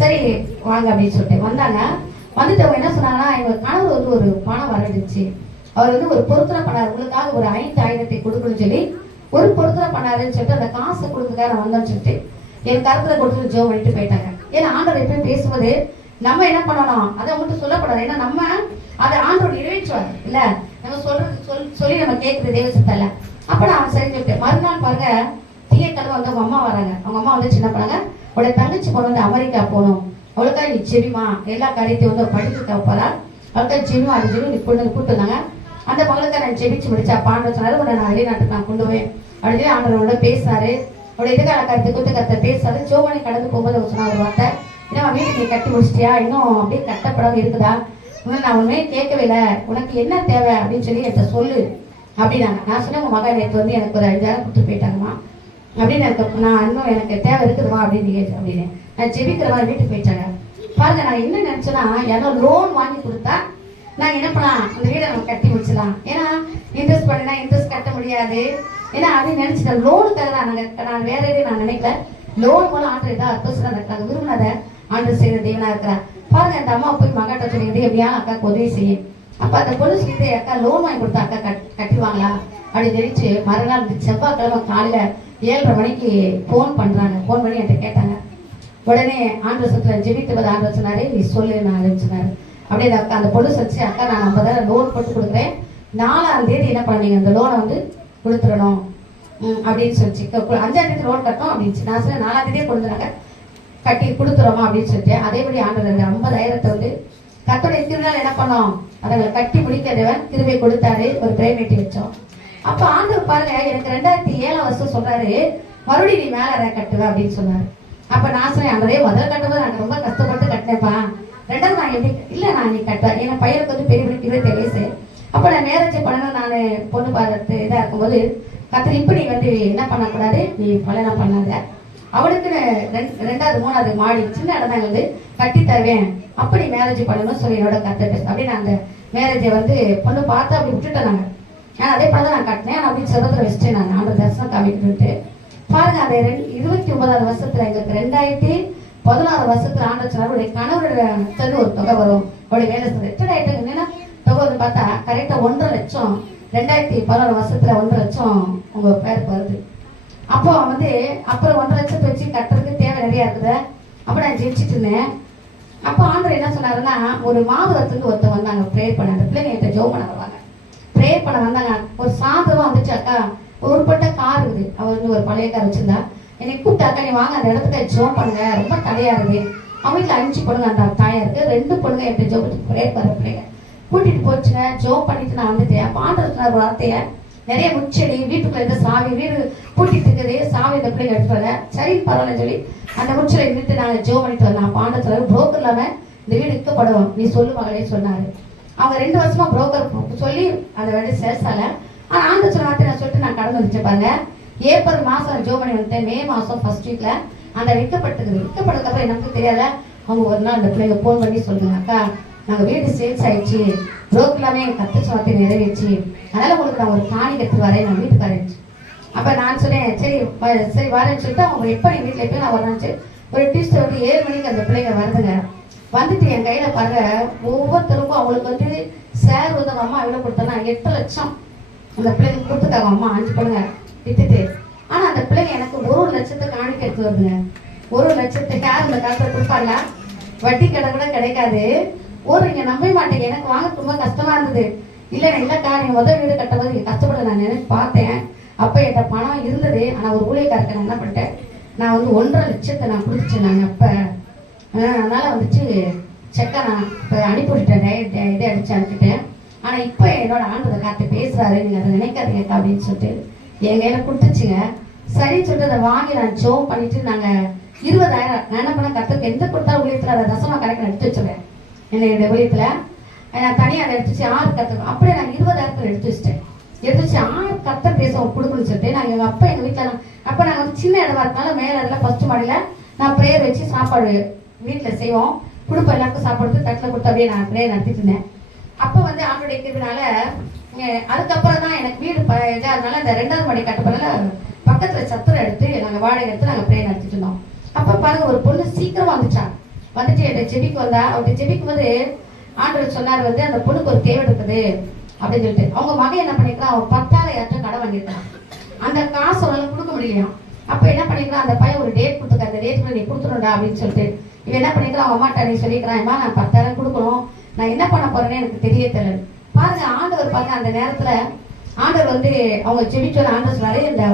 சரி வாங்க அப்படின்னு சொல்லிட்டு வந்தாங்க. வந்துட்டு அவங்க என்ன சொன்னாங்கன்னா, எங்கள் கணவர் வந்து ஒரு பணம் வரடிச்சு, அவர் வந்து ஒரு பொருத்தனை பண்ணார், உங்களுக்காக ஒரு 5,000 கொடுக்கணும்னு சொல்லி ஒரு பொருத்தனை பண்ணாருன்னு சொல்லிட்டு அந்த காசை கொடுத்துக்காக நான் வந்தோன்னு சொல்லிட்டு என் கருத்துல கொடுத்து ஜோ பண்ணிட்டு போயிட்டாங்க. ஏன்னா ஆண்டவர் எப்பயும் பேசும்போது நம்ம என்ன பண்ணணும் அதை மட்டும் சொல்லக்கூடாது, ஏன்னா நம்ம அதை ஆண்டவர் நிறைவேற்றுவார் இல்ல, நம்ம சொல்றது சொல்லி நம்ம கேட்கறது தேவசத்தல்ல. அப்ப நான் சரி சொல்லிட்டேன். மறுநாள் பாருங்க திங்கட்கிழமை வந்து அவங்க அம்மா வராங்க. அவங்க அம்மா வந்து சின்ன பண்ணாங்க, அவளோட தங்கச்சி பொண்ணு வந்து அமெரிக்கா போகணும், அவளுக்காக நீ செவிமா எல்லா காரியத்தையும் வந்து படிக்க போறா, அவளுக்காக செவிமா அப்படின்னு சொல்லி நீ பொண்ணு கூப்பிட்டு வந்தாங்க. அந்த மகளுக்காக நான் ஜெபிச்சு முடிச்சா பாண்டு சொன்னாரு, உன்னை நான் வெளிநாட்டுக்கு நான் கொண்டு போவேன் அப்படின்னு சொல்லி ஆண்டவரோட பேசினாரு. அவருடைய எதிர்கால கருத்து கூட்டு கருத்தை பேசாரு. ஜோமணி கடந்து போகும்போது அவர் சொன்ன ஒரு வார்த்தை, ஏன்னா வீட்டுக்கு நீ கட்டி முடிச்சிட்டியா, இன்னும் அப்படியே கட்டப்படாம இருக்குதா, இன்னும் நான் உண்மையே கேட்கவே இல்லை, உனக்கு என்ன தேவை அப்படின்னு சொல்லி என்கிட்ட சொல்லு அப்படின்னாங்க. நான் சொன்னேன், உங்க மகன் நேற்று வந்து எனக்கு ஒரு 5,000 கொடுத்து போயிட்டாங்கம்மா அப்படின்னு, எனக்கு நான் இன்னும் எனக்கு தேவை இருக்குதுமா அப்படின்னு கேட்டு அப்படின்னு நான் ஜெபிக்கிற மாதிரி வீட்டுக்கு போயிட்டாங்க. பாருங்க நான் என்ன நினைச்சேன்னா, யாரோ லோன் வாங்கி கொடுத்தா நாங்கள் என்ன பண்ணலாம், அந்த வீடை நம்ம கட்டி முடிச்சிடலாம், ஏன்னா இன்ட்ரெஸ்ட் பண்ணினா இன்ட்ரெஸ்ட் கட்ட முடியாது, ஏன்னா அதை நினைச்சிட்டேன் லோனுக்காக தான் நான் வேற எதையும் நான் நினைக்கல, லோன் மூலம் ஆண்டு ஏதாவது அற்புதம் இருக்கிறாங்க, விரும்பினதை ஆண்டு செய்த தேவனா இருக்கிறார். பாருங்க, அந்த அம்மா போய் மகாட்ட சொல்லியது எப்படியாலும் அக்காவுக்கு உதவி செய்யும். அப்ப அந்த பொண்ணு சொல்லிட்டு, அக்கா லோன் வாங்கி கொடுத்தா அக்கா கட்டிடுவாங்களா அப்படின்னு தெரிவிச்சு மறுநாள் செவ்வாய்க்கிழமை காலையில 7:30 மணிக்கு போன் பண்றாங்க. போன் பண்ணி என்கிட்ட கேட்டாங்க. உடனே ஆண்டு சொல்ல ஜெபித்துவது ஆண்டு சொன்னாரு, நீ சொல்லு நான் சொன்னாரு. அப்படியே அக்கா அந்த பொண்ணு சொல்லிச்சு, அக்கா நான் 50,000 லோன் போட்டு கொடுக்குறேன், 4ஆம் தேதி என்ன பண்ணுவீங்க அந்த லோனை வந்து கொடுத்துடணும் அப்படின்னு சொல்லிச்சு. 5ஆம் தேதி லோன் கட்டணும் அப்படின்னு நான் சொன்னேன், 4ஆம் தேதியே கொடுத்துறாங்க கட்டி கொடுத்துறோமா அப்படின்னு சொல்லிட்டு அதேபடி ஆண்டு 50,000 வந்து கத்தோடைய திருநாள் என்ன பண்ணோம், அதை கட்டி முடிக்கிறவன் கிருபை கொடுத்தாரு. ஒரு பிரேமேட்டி வச்சோம். அப்ப ஆண்டவர் பாருங்க, எனக்கு 2007 வருஷம் சொல்றாரு, மறுபடியும் நீ மேல கட்டுவ அப்படின்னு சொன்னாரு. அப்ப நான் சொன்னேன், அதே முதல் கட்டும்போது நான் ரொம்ப கஷ்டப்பட்டு கட்டினேப்பா, ரெண்டாவது நான் எப்படி இல்லை நான் நீ கட்டுவேன். என் பையனுக்கு வந்து பெரிய 27 வயசு. அப்ப நான் மேரேஜ் பண்ணணும், நான் பொண்ணு பார்த்து இதா இருக்கும்போது கத்திரி இப்ப நீ வந்து என்ன பண்ணக்கூடாது, நீ பலனா பண்ணாத, அவளுக்கு 2வது 3வது மாடி சின்ன இடம் தான் வந்து கட்டி தருவேன், அப்படி மேரேஜ் பண்ணணும்னு சொல்லி என்னோட கத்தை பேச அப்படி நான் அந்த மேரேஜை வந்து பொண்ணு பார்த்து அப்படி விட்டுட்டேன். நாங்கள் ஏன்னா அதே போல தான் நான் கட்டினேன். அப்படி செவத்தில் வச்சுட்டேன். நான் ஆண்டு தரிசனம் காமிக்கிட்டு பாருங்க, அந்த 29வது வருஷத்துல எங்களுக்கு 2016 வருஷத்துல ஆண்டு சொன்னார், கணவருடைய ஒரு தொகை வரும், அவருடைய வேலை ரிட்டர்ட் ஆயிட்டு என்னன்னா தொகை வந்து பார்த்தா கரெக்டா 1.5 லட்சம் 2016 வருஷத்துல 1.5 லட்சம் உங்க பேருக்கு வருது. அப்போ வந்து அப்புறம் 1.5 லட்சத்தை வச்சு கட்டுறதுக்கு தேவை நிறைய இருக்குது. அப்போ நான் ஜெயிச்சுட்டு இருந்தேன். அப்போ ஆண்டவர் என்ன சொன்னாருன்னா, ஒரு மாதத்துக்கு ஒருத்தர் வந்தாங்க ப்ரேயர் பண்ண, அந்த பிள்ளைங்க என்கிட்ட ஜோம் பண்ண வருவாங்க, ப்ரேயர் பண்ண வந்தாங்க. ஒரு சாயந்தரமா வந்துச்சு, அக்கா ஒருபட்ட கார் இருக்குது, அவர் வந்து ஒரு பழைய கார் வச்சிருந்தா, என்னை கூப்பிட்டு அக்கா நீ வாங்க அந்த இடத்துக்கு ஜோம் பண்ணுங்க, ரொம்ப தடையா இருக்குது. அவங்க வீட்டில் 5 பொண்ணுங்க அந்த தாயாருக்கு, 2 பொண்ணுங்க என்கிட்ட ஜோம் ப்ரேயர் பண்ண பிள்ளைங்க கூட்டிட்டு போச்சுங்க. ஜோம் பண்ணிட்டு நான் வந்துட்டேன். அப்போ ஆண்டவர் சொன்னார் ஒரு வார்த்தையை, நிறைய முச்செடி வீட்டுக்குள்ள இருந்த சாவி, வீடு பூட்டிட்டு இருக்குது, சாவி இந்த பிள்ளைங்க எடுத்து வர, சரி பரவாயில்ல சொல்லி அந்த முச்சலை நின்று நாங்கள் ஜோ பண்ணிட்டு வந்தோம். பாண்டத்தில் புரோக்கர் இல்லாம இந்த வீடு விற்கப்படுவோம், நீ சொல்லு மகளே சொன்னாரு. அவங்க 2 வருஷமா புரோக்கர் சொல்லி அந்த வேலை சேல்ஸால. ஆனா ஆண்டு சொன்ன வார்த்தை நான் சொல்லிட்டு நான் கடந்து வந்துச்சு பாருங்க. ஏப்ரல் மாசம் ஜோ பண்ணி வந்துட்டேன். மே மாசம் ஃபர்ஸ்ட் வீக்ல அந்த விற்கப்பட்டதுக்கு அப்புறம் எனக்கு தெரியாத அவங்க ஒரு நாள் அந்த பிள்ளைங்க போன் பண்ணி சொல்லுங்க, அக்கா நாங்க வீடு சேல்ஸ் ஆயிடுச்சு, புரோக்கர் எல்லாமே எங்க கத்து வார்த்தை நிறைவேச்சு, அதனால உங்களுக்கு நான் ஒரு காணி கத்து வரேன், நான் வீட்டுக்காரன். அப்ப நான் சொன்னேன், சரி சரி வரேன்னு சொல்லிட்டு அவங்க எப்ப நீ வீட்டுல போய் நான் வரேன்னு ஒரு டியூஸ்டே வந்து 7 மணிக்கு அந்த பிள்ளைங்க வருதுங்க. வந்துட்டு என் கையில பாருங்க, ஒவ்வொருத்தருக்கும் அவங்களுக்கு வந்து சேர் வந்து அம்மா எவ்வளவு கொடுத்தோன்னா 8 லட்சம் அந்த பிள்ளைங்க கொடுத்துட்டாங்க. அம்மா 5 பொண்ணுங்க வித்துட்டு. ஆனா அந்த பிள்ளைங்க எனக்கு 1 லட்சத்தை காணிக்க எடுத்து வருதுங்க. 1 லட்சத்துக்கு யார் இந்த காலத்துல கொடுப்பாங்களா? வட்டி கடை கூட கிடைக்காது. நீங்க நம்ப மாட்டீங்க, எனக்கு வாங்க ரொம்ப கஷ்டமா இருந்தது. இல்லக்கா நீங்க முதல் வீடு கட்டும்போது நீங்க கஷ்டப்பட நான் நினைச்சு பார்த்தேன். அப்ப என்கிட்ட பணம் இருந்தது. ஆனா ஒரு ஊழியக்காரருக்கு நான் என்ன பண்ணிட்டேன், நான் வந்து 1.5 லட்சத்தை நான் கொடுத்துச்சேன். நான் அப்ப அதனால வந்துச்சு செக்கை நான் இப்போ அனுப்பிவிட்டேன், இதை அடிச்சு அனுப்பிட்டேன். ஆனா இப்ப என்னோட ஆண்டதை காத்து பேசுறாரு, நீங்க அதை நினைக்காதீங்கக்கா அப்படின்னு சொல்லிட்டு என் கையில கொடுத்துச்சுங்க. சரின்னு சொல்லிட்டு அதை வாங்கி நான் ஜோம் பண்ணிட்டு நாங்க 20,000 நான் என்ன பண்ண கத்துக்கு எந்த கொடுத்தாலும் ஊழியத்துல அதை தசமா கணக்கு எடுத்து வச்சுருவேன். என்னுடைய ஊழியத்துல நான் தனியாக அதை எடுத்துச்சு 6 கத்துக்கு அப்படியே நான் 20,000 எடுத்து வச்சுட்டேன். எடுத்துச்சு 6 கத்தர் பேச கொடுக்கணும்னு சொல்லிட்டு நாங்கள் எங்கள் அப்பா எங்கள் வீட்டில் அப்போ நாங்கள் வந்து சின்ன இடமா இருக்கனால மேலே அதில் ஃபர்ஸ்ட் மாடியில் நான் ப்ரேயர் வச்சு சாப்பாடு வீட்டில் செய்வோம், கொடுப்போம், எல்லாருக்கும் சாப்பாடு தட்டில் கொடுத்து அப்படியே நான் ப்ரேயர் நடத்திட்டு இருந்தேன். அப்போ வந்து ஆண்டோடைய இருக்கிறதுனால அதுக்கப்புறம் தான் எனக்கு வீடு இதாகிறதுனால இந்த 2வது மாடி கட்டப்படல பக்கத்தில் சத்திரம் எடுத்து நாங்கள் வாடகை எடுத்து நாங்கள் ப்ரேயர் நடத்திட்டு இருந்தோம். அப்போ பாருங்க ஒரு பொண்ணு சீக்கிரமா வந்துட்டு என்கிட்ட ஜெபிக்கு வந்தா. அவர்கிட்ட ஜெபிக்கும் போது ஆண்டவர் சொன்னார் வந்து அந்த பொண்ணுக்கு ஒரு தேவை இருக்குது அப்படின்னு சொல்லிட்டு. அவங்க மகன் என்ன பண்ணிக்கிறான், அவன் 10,000 கடன் வாங்கியிருக்கான். அந்த காசு அவனால கொடுக்க முடியலையா. அப்ப என்ன பண்ணிக்கிறான், அந்த பையன் ஒரு டேட் கொடுத்துருக்க, அந்த டேட்டுக்குள்ள நீ கொடுத்துருண்டா அப்படின்னு சொல்லிட்டு இவன் என்ன பண்ணிக்கிறான், அவன் அம்மாட்ட நீ சொல்லிக்கிறான், நான் 10,000 கொடுக்கணும், நான் என்ன பண்ண போறேன்னு எனக்கு தெரிய தெரியல. பாருங்க ஆண்டவர் பாருங்க அந்த நேரத்துல ஆண்டவர் வந்து அவங்க ஜெபிச்சோட ஆண்டவர் சொன்னாரு, இந்த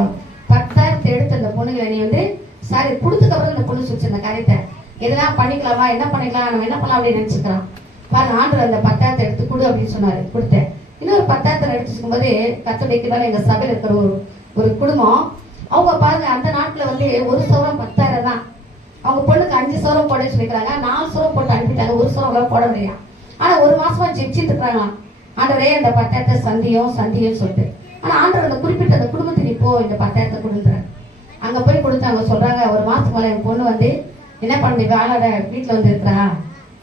10,000 எடுத்து அந்த பொண்ணுங்களை நீ வந்து சாரி கொடுத்துக்கு அப்புறம் இந்த பொண்ணு சொல்லிச்சு அந்த காரியத்தை எதெல்லாம் பண்ணிக்கலாமா, என்ன பண்ணிக்கலாம், நம்ம என்ன பண்ணலாம் அப்படின்னு நினைச்சுக்கிறான். பாருங்க ஆண்டவர் அந்த 10,000 எடுத்து கொடு அப்படின்னு சொன்னாரு, கொடுத்தேன். இன்னொரு 10,000 எடுத்துக்கும் போது கத்தோலிக்கனால எங்க சபையில் இருக்கிற ஒரு குடும்பம் அவங்க பாருங்க அந்த நாட்டுல வந்து 1 சவரம் 10,000 தான். அவங்க பொண்ணுக்கு 5 சவரம் போட சொல்லிக்கிறாங்க, 4 சவரம் போட்டு அனுப்பிட்டாங்க, 1 சவரம் போட முடியும். ஆனா 1 மாசமா ஜெபிச்சுட்டு இருக்காங்க, ஆண்டவரே இந்த 10,000 சந்தியும் சொல்லிட்டு. ஆனா ஆண்டவர் அந்த குறிப்பிட்ட அந்த குடும்பத்துக்கு இப்போ இந்த 10,000 கொடுக்குறாங்க. அங்க போய் கொடுத்தாங்க, சொல்றாங்க 1 மாசத்துக்கு மேல என் பொண்ணு வந்து என்ன பண்ணி வேலை வீட்டுல வந்து இருக்கிறா,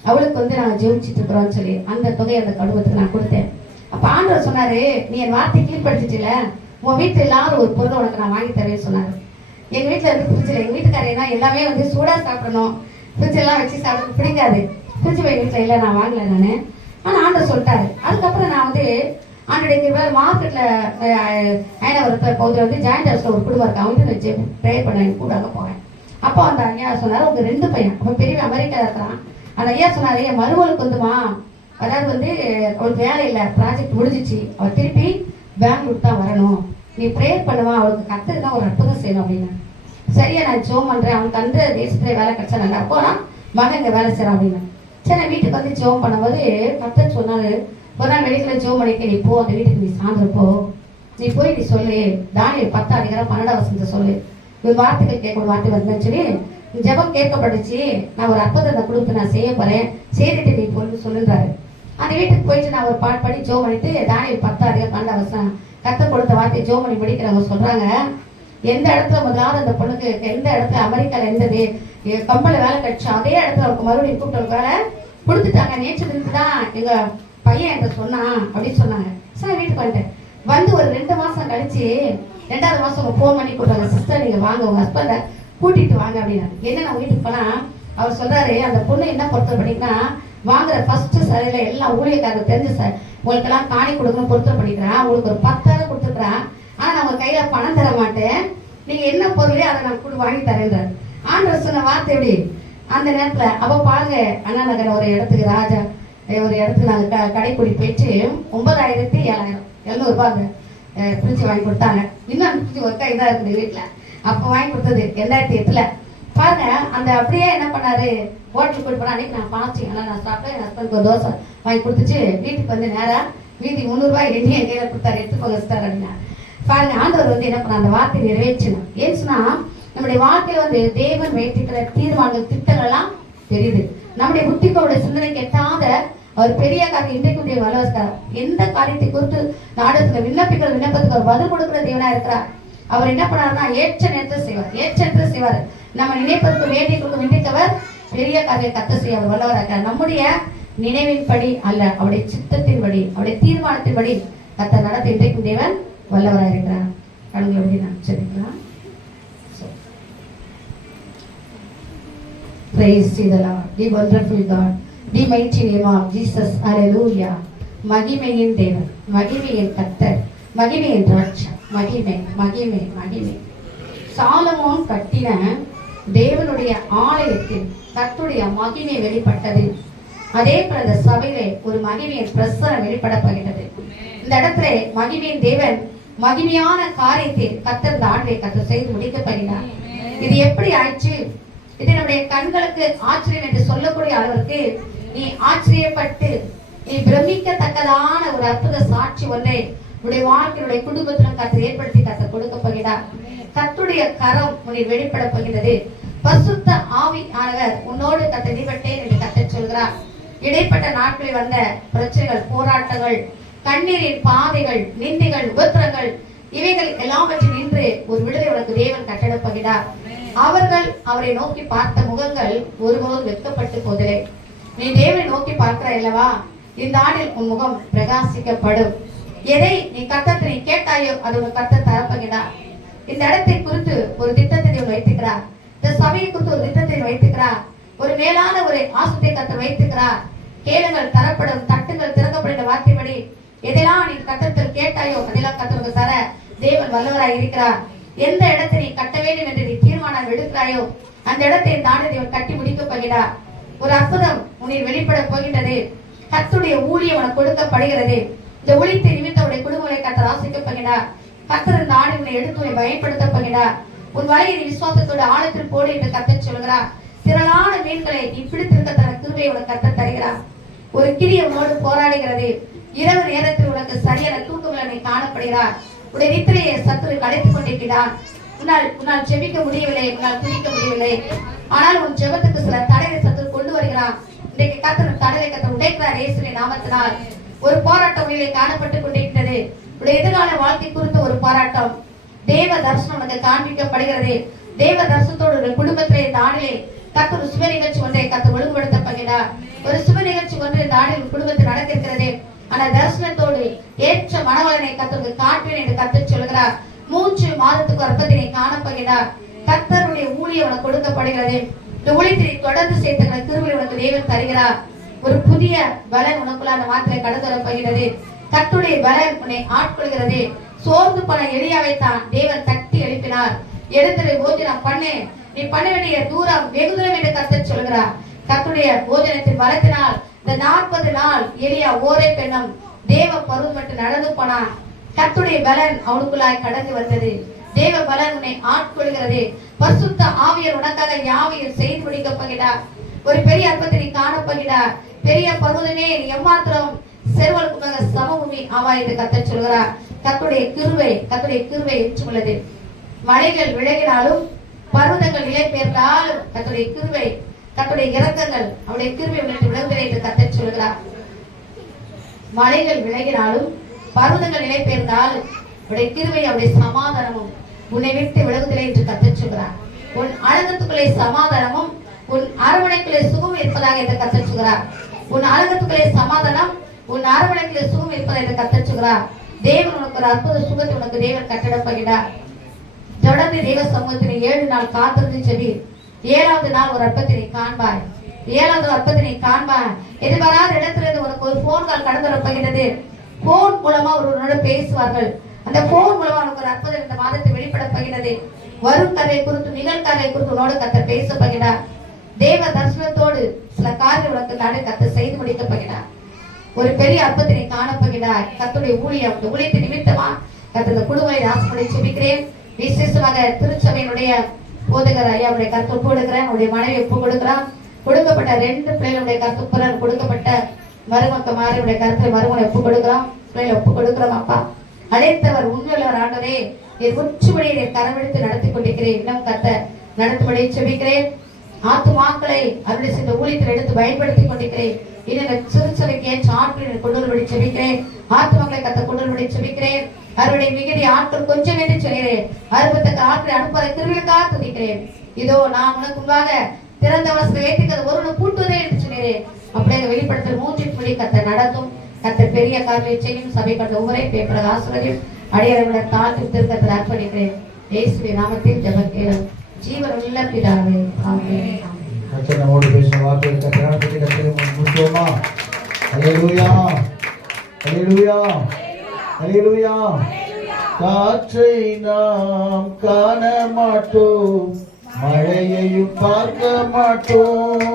அவளுக்கு வந்து நாங்க ஜெபிச்சுட்டு இருக்கிறோம்னு சொல்லி அந்த தொகையை அந்த குடும்பத்துக்கு நான் கொடுத்தேன். அப்ப ஆண்டவர் சொன்னாரு, நீ என் வார்த்தை கீழ்படுத்திட்டல, உன் வீட்டுல இல்லாத ஒரு பொருளை உனக்கு நான் வாங்கி தரேன்னு சொன்னாரு. எங்கள் வீட்டில் இருந்து ஃப்ரிட்ஜில் எங்கள் வீட்டுக்காரேனா எல்லாமே வந்து சூடாக சாப்பிடணும், ஃப்ரிட்ஜெல்லாம் வச்சு சாப்பிட பிடிக்காது. ஃப்ரிட்ஜ் எங்கள் வீட்டில் இல்லை, நான் வாங்கலை நான். ஆனால் ஆண்டவர் சொல்லிட்டாரு. அதுக்கப்புறம் நான் வந்து ஆண்டோடைய மார்க்கெட்டில் ஐநாவரத்தில் பகுதியில் வந்து ஜாயிண்ட் ஹவுஸில் ஒரு குடும்பம் இருக்கு, அவங்க வச்சு ப்ரேயர் பண்ண கூட அங்கே போவேன். அப்போ அந்த ஐயா சொன்னார், உங்கள் 2 பையன் அப்போ பெரிய அமெரிக்கா இருக்கிறான். அந்த ஐயா சொன்னார், என் மருமகளுக்கு வந்துமா, அதாவது வந்து அவளுக்கு வேலை இல்லை, ப்ராஜெக்ட் முடிஞ்சிச்சு, அவள் திருப்பி பெங்களூர் தான் வரணும், நீ ப்ரேயர் பண்ணுவா, அவளுக்கு கர்த்தர் தான் ஒரு அற்புதம் செய்யணும் அப்படின்னு. சரியா, நான் ஜோம் பண்ணுறேன், அவனுக்கு அந்த தேசத்துல வேலை கிடைச்சா நல்லா போனா மகன் இங்கே வேலை செய்கிறான் அப்படின்னு. சரி, நான் வீட்டுக்கு வந்து ஜோம் பண்ணும்போது கர்த்தர் சொன்னாரு, ஒரு நாள் வெளிக்கில் ஜோம் பண்ணிக்க, நீ போ அந்த வீட்டுக்கு, நீ சாயந்தரம் போ, நீ போய் நீ சொல்லு, தானியேல் 10:12 சொல்லு, ஒரு வார்த்தைகள் கேட்க வார்த்தை வந்தேன்னு சொல்லி ஜெபம் கேட்கப்பட்டுச்சு, நான் ஒரு அற்புதம் அந்த குடும்பத்தை நான் செய்ய போறேன், செய்துட்டு நீ பொண்ணு சொல்லுன்றாரு. அந்த வீட்டுக்கு போயிட்டு நான் ஒரு பாட்டு படி ஜோம் பண்ணிட்டு தானியேல் 10:12 கர்த்தர் கொடுத்த வார்த்தை ஜோம் பண்ணி படிக்கிறவங்க சொல்றாங்க, எந்த இடத்துல முதலாவது அந்த பொண்ணுக்கு எந்த இடத்துல அமெரிக்கால எந்த கம்பெனில வேலை கிடைச்சா அதே இடத்துல அவருக்கு மறுபடியும் கூப்பிட்டு வேலை கொடுத்துட்டாங்க. நேற்று தான் எங்க பையன் என்ற சொன்னான் அப்படின்னு சொன்னாங்க. சரி, வீட்டுக்கு வந்துட்டேன். வந்து ஒரு 2 மாசம் கழிச்சு 2வது மாசம் அவங்க ஃபோன் பண்ணி கொடுத்தாங்க, சிஸ்டர் நீங்க வாங்க, உங்க ஹஸ்பண்டை கூட்டிட்டு வாங்க அப்படின்னாரு. என்ன, நான் வீட்டுக்கு போனா அவர் சொல்றாரு, அந்த பொண்ணு என்ன பொறுத்தவரை பண்ணிங்கன்னா வாங்குற ஃபர்ஸ்ட் சரியில எல்லாம் ஊழியக்காரர் தெரிஞ்சு சார் உங்களுக்கு எல்லாம் காணி கொடுக்கணும் பொறுத்தவரை பண்ணிக்கிறேன், உங்களுக்கு ஒரு 10,000 கொடுத்துருக்குறேன், ஆனா நான் உங்க கையில பணம் தர மாட்டேன், நீங்க என்ன பொருளே அதை நான் கூட வாங்கி தரேன்றார். ஆண்டவர் சொன்ன வார்த்தை எப்படி அந்த நேரத்துல அவ பாருங்க, அண்ணா நகர் ஒரு இடத்துக்கு ராஜா ஒரு இடத்துக்கு நாங்கள் கடைக்குடி போயிட்டு 9,000 ரூபாய் அந்த ஃப்ரிட்ஜ் வாங்கி கொடுத்தாங்க. இன்னும் அந்த ஃப்ரிட்ஜ் ஒர்க்காக இதாக இருக்குது வீட்டில். அப்போ வாங்கி கொடுத்தது 2008 பாருங்க. அந்த அப்படியே என்ன பண்ணாரு, ஹோட்டலுக்கு கூட்டு போனா, அன்னைக்கு நான் பாச்சிங்களா நான் சாப்பிட்டேன், என் ஹஸ்பண்டுக்கு ஒரு தோசை வாங்கி கொடுத்துச்சு, வீட்டுக்கு வந்து நேராக மீதி 300 ரூபாய் எண்ணெய் என் கையில் கொடுத்தாரு, எடுத்துக்கோங்க சிஸ்டர் அப்படின்னா. பாருங்க, ஆண்டவர் வந்து என்ன பண்ண அந்த வார்த்தை நிறைவேற்றணும். ஏன்னு சொன்னா நம்முடைய வாழ்க்கையில வந்து தேவன் வைத்திருக்கிற தீர்மானங்கள் திட்டங்கள்லாம் தெரியுது. நம்முடைய புத்திகளோட சிந்தனைக்கு எட்டாத அவர் பெரிய காரியம் இன்றைக்கு வல்லவஸ்கார். எந்த காரியத்தை குறித்து நாடகத்துல விண்ணப்பிக்கிற விண்ணப்பத்துக்கு அவர் பதில் கொடுக்கிற தேவனா இருக்கிறார். அவர் என்ன பண்ணாருன்னா ஏற்ற நேரத்தில் செய்வார், ஏற்ற நேரத்தில் செய்வார். நம்ம நினைப்பதற்கு வேண்டியதற்கு விண்டிக்கவர் பெரிய காரியம் கத்த செய்ய அவர் வல்லவராக இருக்கிறார். நம்முடைய நினைவின்படி அல்ல, அவருடைய சித்தத்தின்படி, அவருடைய தீர்மானத்தின்படி கத்த நடத்த இன்றைக்கும் தேவன் வல்லவராக இருக்கிறார். கடவுளை எப்படி நான் சொல்லிக்கலாம். Praise to the Lord, the wonderful God, the mighty name of Jesus. Hallelujah. மகிமையின் தேவன், மகிமையின் கர்த்தர், மகிமையின் ராஜா, மகிமை மகிமை மகிமை. சாலமோன் கட்டின தேவனுடைய ஆலயத்தில் கர்த்தருடைய மகிமை வெளிப்பட்டது. அதே போல இந்த சபையிலே ஒரு மகிமையின் பிரசனம் வெளிப்பட போகிறது. இந்த இடத்துல மகிமையின் தேவன் மகிமையான காரியத்தை கர்த்தர் இந்த ஆண்டை கர்த்தர் செய்து முடிக்கப்படுகிறார். இது எப்படி ஆயிடுச்சு? இது நம்முடைய கண்களுக்கு ஆச்சரியம் என்று சொல்லக்கூடிய அளவிற்கு நீ ஆச்சரியப்பட்டு நீ பிரமிக்கத்தக்கதான ஒரு அற்புத சாட்சி ஒன்றை உடைய வாழ்க்கையுடைய குடும்பத்திலும் கர்த்தர் ஏற்படுத்தி கர்த்தர் கொடுக்க போகிறார். கர்த்தருடைய கரம் உன்னில் வெளிப்பட போகிறது. பரிசுத்த ஆவியானவர் உன்னோடு கர்த்தர் இடைப்பட்டேன் என்று கர்த்தர் சொல்கிறார். இடைப்பட்ட நாட்களில் வந்த பிரச்சனைகள், போராட்டங்கள், கண்ணீரின் பாதைகள், நிந்தைகள், உபத்திரங்கள், இவைகள் எல்லாவற்றில் நின்று ஒரு விடுதலை உனக்கு தேவன் கட்டடப் போகிறார். அவர்கள் அவரை நோக்கி பார்த்த முகங்கள் ஒருபோதும் வெட்கப்பட்டு போதலே. நீ தேவனை நோக்கி பார்க்கிறாய் அல்லவா, இந்த ஆண்டில் உன் முகம் பிரகாசிக்கப்படும். எதை நீ கர்த்தரை நீ கேட்டாயோ அது உன் கர்த்தர் தரப்போகிறார். இந்த இடத்தை குறித்து ஒரு திட்டத்தை வைத்துக்கிறார். இந்த சபையை குறித்து ஒரு திட்டத்தை வைத்துக்கிறார். ஒரு மேலான ஒரு ஆசத்தை கர்த்தர் வைத்துக்கிறார். கேளுங்கள் தரப்படும், தட்டுங்கள் திறக்கப்படும் வார்த்தைப்படி எதெல்லாம் நீ கர்த்தர் கேட்டாயோ அதெல்லாம் கர்த்தருக்கு தர தேவன் வல்லவராய் இருக்கிறார். எந்த இடத்தை நீ கட்ட வேண்டும் என்று நீ தீர்மானம் எடுக்கிறாயோ அந்த இடத்தை தானே தேவன் கட்டி முடிக்க போகிறார். ஒரு அற்புதம் உன்னில் வெளிப்பட போகின்றது. கர்த்தருடைய ஊழியம் உனக்கு கொடுக்கப்படுகிறது. இந்த ஊழியத்தை நிமித்த உடைய குடும்பங்களை கர்த்தர் ஆசிக்க போகிறார். கர்த்தர் இந்த ஆணை உன்னை எடுத்து உன்னை பயன்படுத்த போகிறார். உன் வலையை நீ விசுவாசத்தோட ஆழத்தில் போடு என்று கர்த்தர் சொல்கிறார். திரளான மீன்களை நீ பிடித்திருக்க தர கிருபையை உனக்கு கர்த்தர் தருகிறார். ஒரு கிளி உன்னோடு போராடுகிறது. இரவு நேரத்தில் உனக்கு சரியான தூக்கமில்லை நீ காணப்படுகிறார். உடைய நித்திரையை சத்துரு கலைத்துக் கொண்டிருக்கிறார். உன்னால் ஜெபிக்க முடியவில்லை, உன்னால் துதிக்க முடியவில்லை. ஆனால் உன் ஜெபத்துக்கு சில தடைகளை சத்துரு கொண்டு வருகிறான். இன்றைக்கு கர்த்தர் தடையை கர்த்தர் உடைக்கிறார் இயேசுவின் நாமத்தினால். ஒரு போராட்டம் உன்னிலே காணப்பட்டுக் கொண்டிருக்கிறது. உடைய எதிர்கால வாழ்க்கை குறித்த ஒரு போராட்டம். தேவ தரிசனம் உனக்கு காண்பிக்கப்படுகிறது. தேவ தரிசனத்தோடு ஒரு குடும்பத்திலே இந்த ஆண்டிலே கர்த்தர் ஒரு சுப நிகழ்ச்சி ஒன்றை கர்த்தர் ஒழுங்குபடுத்தப்படுகிறார். ஒரு சுப நிகழ்ச்சி ஒன்று இந்த ஆண்டில் குடும்பத்தில் நடக்கிறது. ஆனால் தரிசனத்தோடு ஏற்ற மனவளனை கர்த்தருக்கு காட்டுவேன் என்று கர்த்தர் சொல்கிறார். 3 மாதத்துக்கு அற்பத்தினை காணப்படுகிறார். கர்த்தருடைய ஊழியம் உனக்கு கொடுக்கப்படுகிறது. இந்த ஊழியத்தை தொடர்ந்து சேர்த்த கிருபை உனக்கு தேவன் தருகிறார். ஒரு புதிய பலன் உனக்குள்ள அந்த மாத்திரை கடந்து வரப்படுகிறது. கர்த்தருடைய பலன் உன்னை ஆட்கொள்கிறது. சோர்ந்து போன எலியாவை தான் தேவன் தட்டி எழுப்பினார். எழுந்திரு போஜனம் பண்ணு, நீ பண்ண வேண்டிய தூரம் வெகு தூரம் என்று கர்த்தர் சொல்கிறார். கர்த்தருடைய போஜனத்தின் பலத்தினால் இந்த 40 நாள் எலியா ஓரே பெண்ணும் தேவ பருவம் மட்டும் நடந்து போனான். கர்த்தருடைய பலன் அவனுக்குள்ளாய் கடந்து வந்தது. தேவ பலன் உன்னை ஆட்கொள்கிறது. பரிசுத்த ஆவியர் உனக்காக யாவையும் செய்து முடிக்கப்படுகிறார். ஒரு பெரிய அற்பத்தை நீ காணப்படுகிறார். பெரிய பருவமே நீ எம்மாத்திரம் செருவலுக்குமாக சமபூமி ஆவா என்று கர்த்தர் சொல்கிறார். கர்த்தருடைய கிருபை என்றும் உள்ளது. மலைகள் விலகினாலும் பர்வதங்கள் நிலை பெயர்ந்தாலும் கர்த்தருடைய கிருபை, கர்த்தருடைய இரக்கங்கள், அவருடைய கிருபை உள்ளிட்டு விளங்குகிறது என்று கர்த்தர் சொல்கிறார். மலைகள் விலகினாலும் பர்வதங்கள் நிலை பெயர்ந்தாலும் அவருடைய கிருபை, அவருடைய சமாதானமும் உன்னை விட்டு விலகுதலை என்று கர்த்தர் சொல்கிறார். உன் அழகத்துக்குள்ளே சமாதானமும் உன் அரவணைக்குள்ளே சுகம் இருப்பதாக என்று கர்த்தர் சொல்கிறார். உன் அழகத்துக்குள்ளே சமாதானம், உன் அரவணைக்குள்ளே சுகம் இருப்பதாக என்று கர்த்தர் சொல்கிறார். தேவன் உனக்கு ஒரு அற்புத சுகத்தை உனக்கு தேவன் கட்டிடப்படுகிறார். தொடர்ந்து தேவ சமூகத்தினை 7 நாள் காத்திருந்து செவி. 7வது நாள் ஒரு அற்பத்தினை காண்பாய். 7வது அற்பத்தினை காண்பாய். எதிர்பாராத இடத்திலிருந்து உனக்கு ஒரு போன் கால் கடந்து வரப்படுகிறது. போன் மூலமா ஒருவரோட பேசுவார்கள். அந்த போன் மூலமா உனக்கு ஒரு அற்புதம் இந்த மாதத்தை வெளிப்படப்படுகிறது. வரும் கதை குறித்து, நிகழ்கதை குறித்து உன்னோடு கர்த்தர் பேசப்படுகிறார். தேவ தரிசனத்தோடு சில காரியங்கள் உனக்கு நாடு கர்த்தர் செய்து முடிக்கப்படுகிறார். ஒரு பெரிய அற்பத்தினை காணப்படுகிறார். கர்த்தருடைய ஊழியம், இந்த ஊழியத்தை நிமித்தமா கர்த்தர் குடும்பத்தை ஆசைப்படி செபிக்கிறேன். விசேஷமாக திருச்சபையினுடைய போதகர் ஐயாவுடைய கருத்து ஒப்பு கொடுக்கிறேன். உடைய மனைவி ஒப்பு கொடுக்கிறான். கொடுக்கப்பட்ட 2 பிள்ளைகளுடைய கருத்துப்புறன் கொடுக்கப்பட்ட மருமக்கமாரியுடைய கருத்தை மருமனை ஒப்பு கொடுக்கிறோம். பிள்ளைகளை ஒப்பு கொடுக்கிறோம். அப்பா அழைத்தவர் உண்மையுள்ளவர் ஆண்டவரே, என் உச்சுபடியை என் கரவெடுத்து நடத்தி கொண்டிருக்கிறேன். இன்னும் கத்த நடத்தும்படி செபிக்கிறேன். ஆத்துமாக்களை அவருடைய சில ஊழியத்தில் எடுத்து பயன்படுத்தி கொண்டிருக்கிறேன். இந்த சிறுசபைக்கு ஏற்ற ஆட்களை கொண்டு வரும்படி செபிக்கிறேன். ஆத்துமாக்களை கத்த கொண்டு வரும்படி செபிக்கிறேன். அவருடைய மிகுதி ஆட்கள் கொஞ்சம் என்று சொல்கிறேன். அற்புதத்துக்கு ஆட்களை அனுப்புவதை திருவிழுக்காக துதிக்கிறேன். இதோ நான் உனக்கு முன்பாக திறந்த வசத்தை ஏற்றுக்கிறது ஒரு பூட்டுவதே என்று சொல்கிறேன். அப்படியே வெளிப்படுத்தல் 3 மொழி கத்த நடத்தும். கத்த பெரிய காரியங்களை செய்யும். சபை கட்ட உரை பேப்பர் ஆசிரியர் அடையாளங்களை தாழ்த்தி திருக்கத்தில் அர்ப்பணிக்கிறேன். இயேசுவின் நாமத்தில் ஜெபம் கேளும். ஜீவனுள்ள பிதாவே, ஆமென். நம்மோடு பேசும் வார்த்தையை கத்தராட்டி கத்திர முக்கியமா. அல்லேலூயா, அல்லேலூயா, அல்லேலூயா. காற்றை நாம் காண மாட்டோம், மழையையும் பார்க்க மாட்டோம்.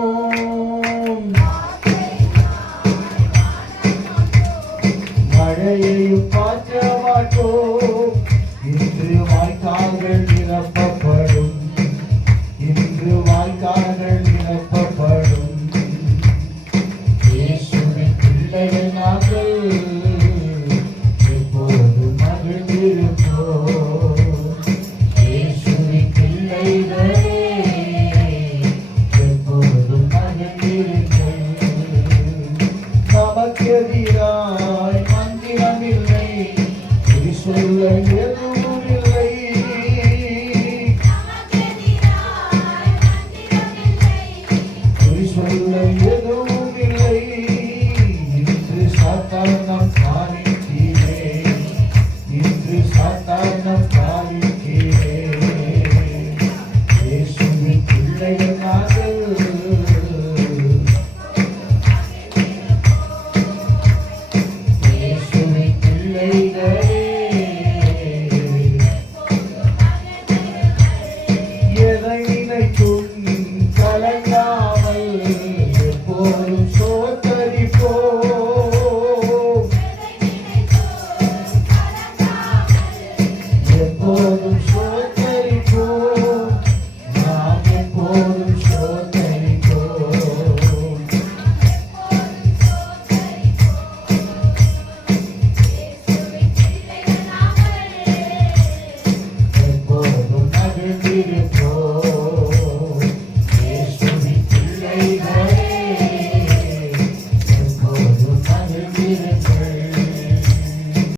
மழையையும் பார்க்க மாட்டோம். இன்று வாய்க்கால்கள் நிரப்பப்படும், இன்று வாய்க்கால்கள் நிரப்பப்படும். இயேசுவின் பிள்ளைகள் நாங்கள் எப்போது மகிழ்ந்திருப்போம். இயேசுவின் பிள்ளைகளே எப்போது மகிழ்ந்திருப்போம். நமக்கு எதிராய் மந்திரமில்லை, சொல்ல எதுவும்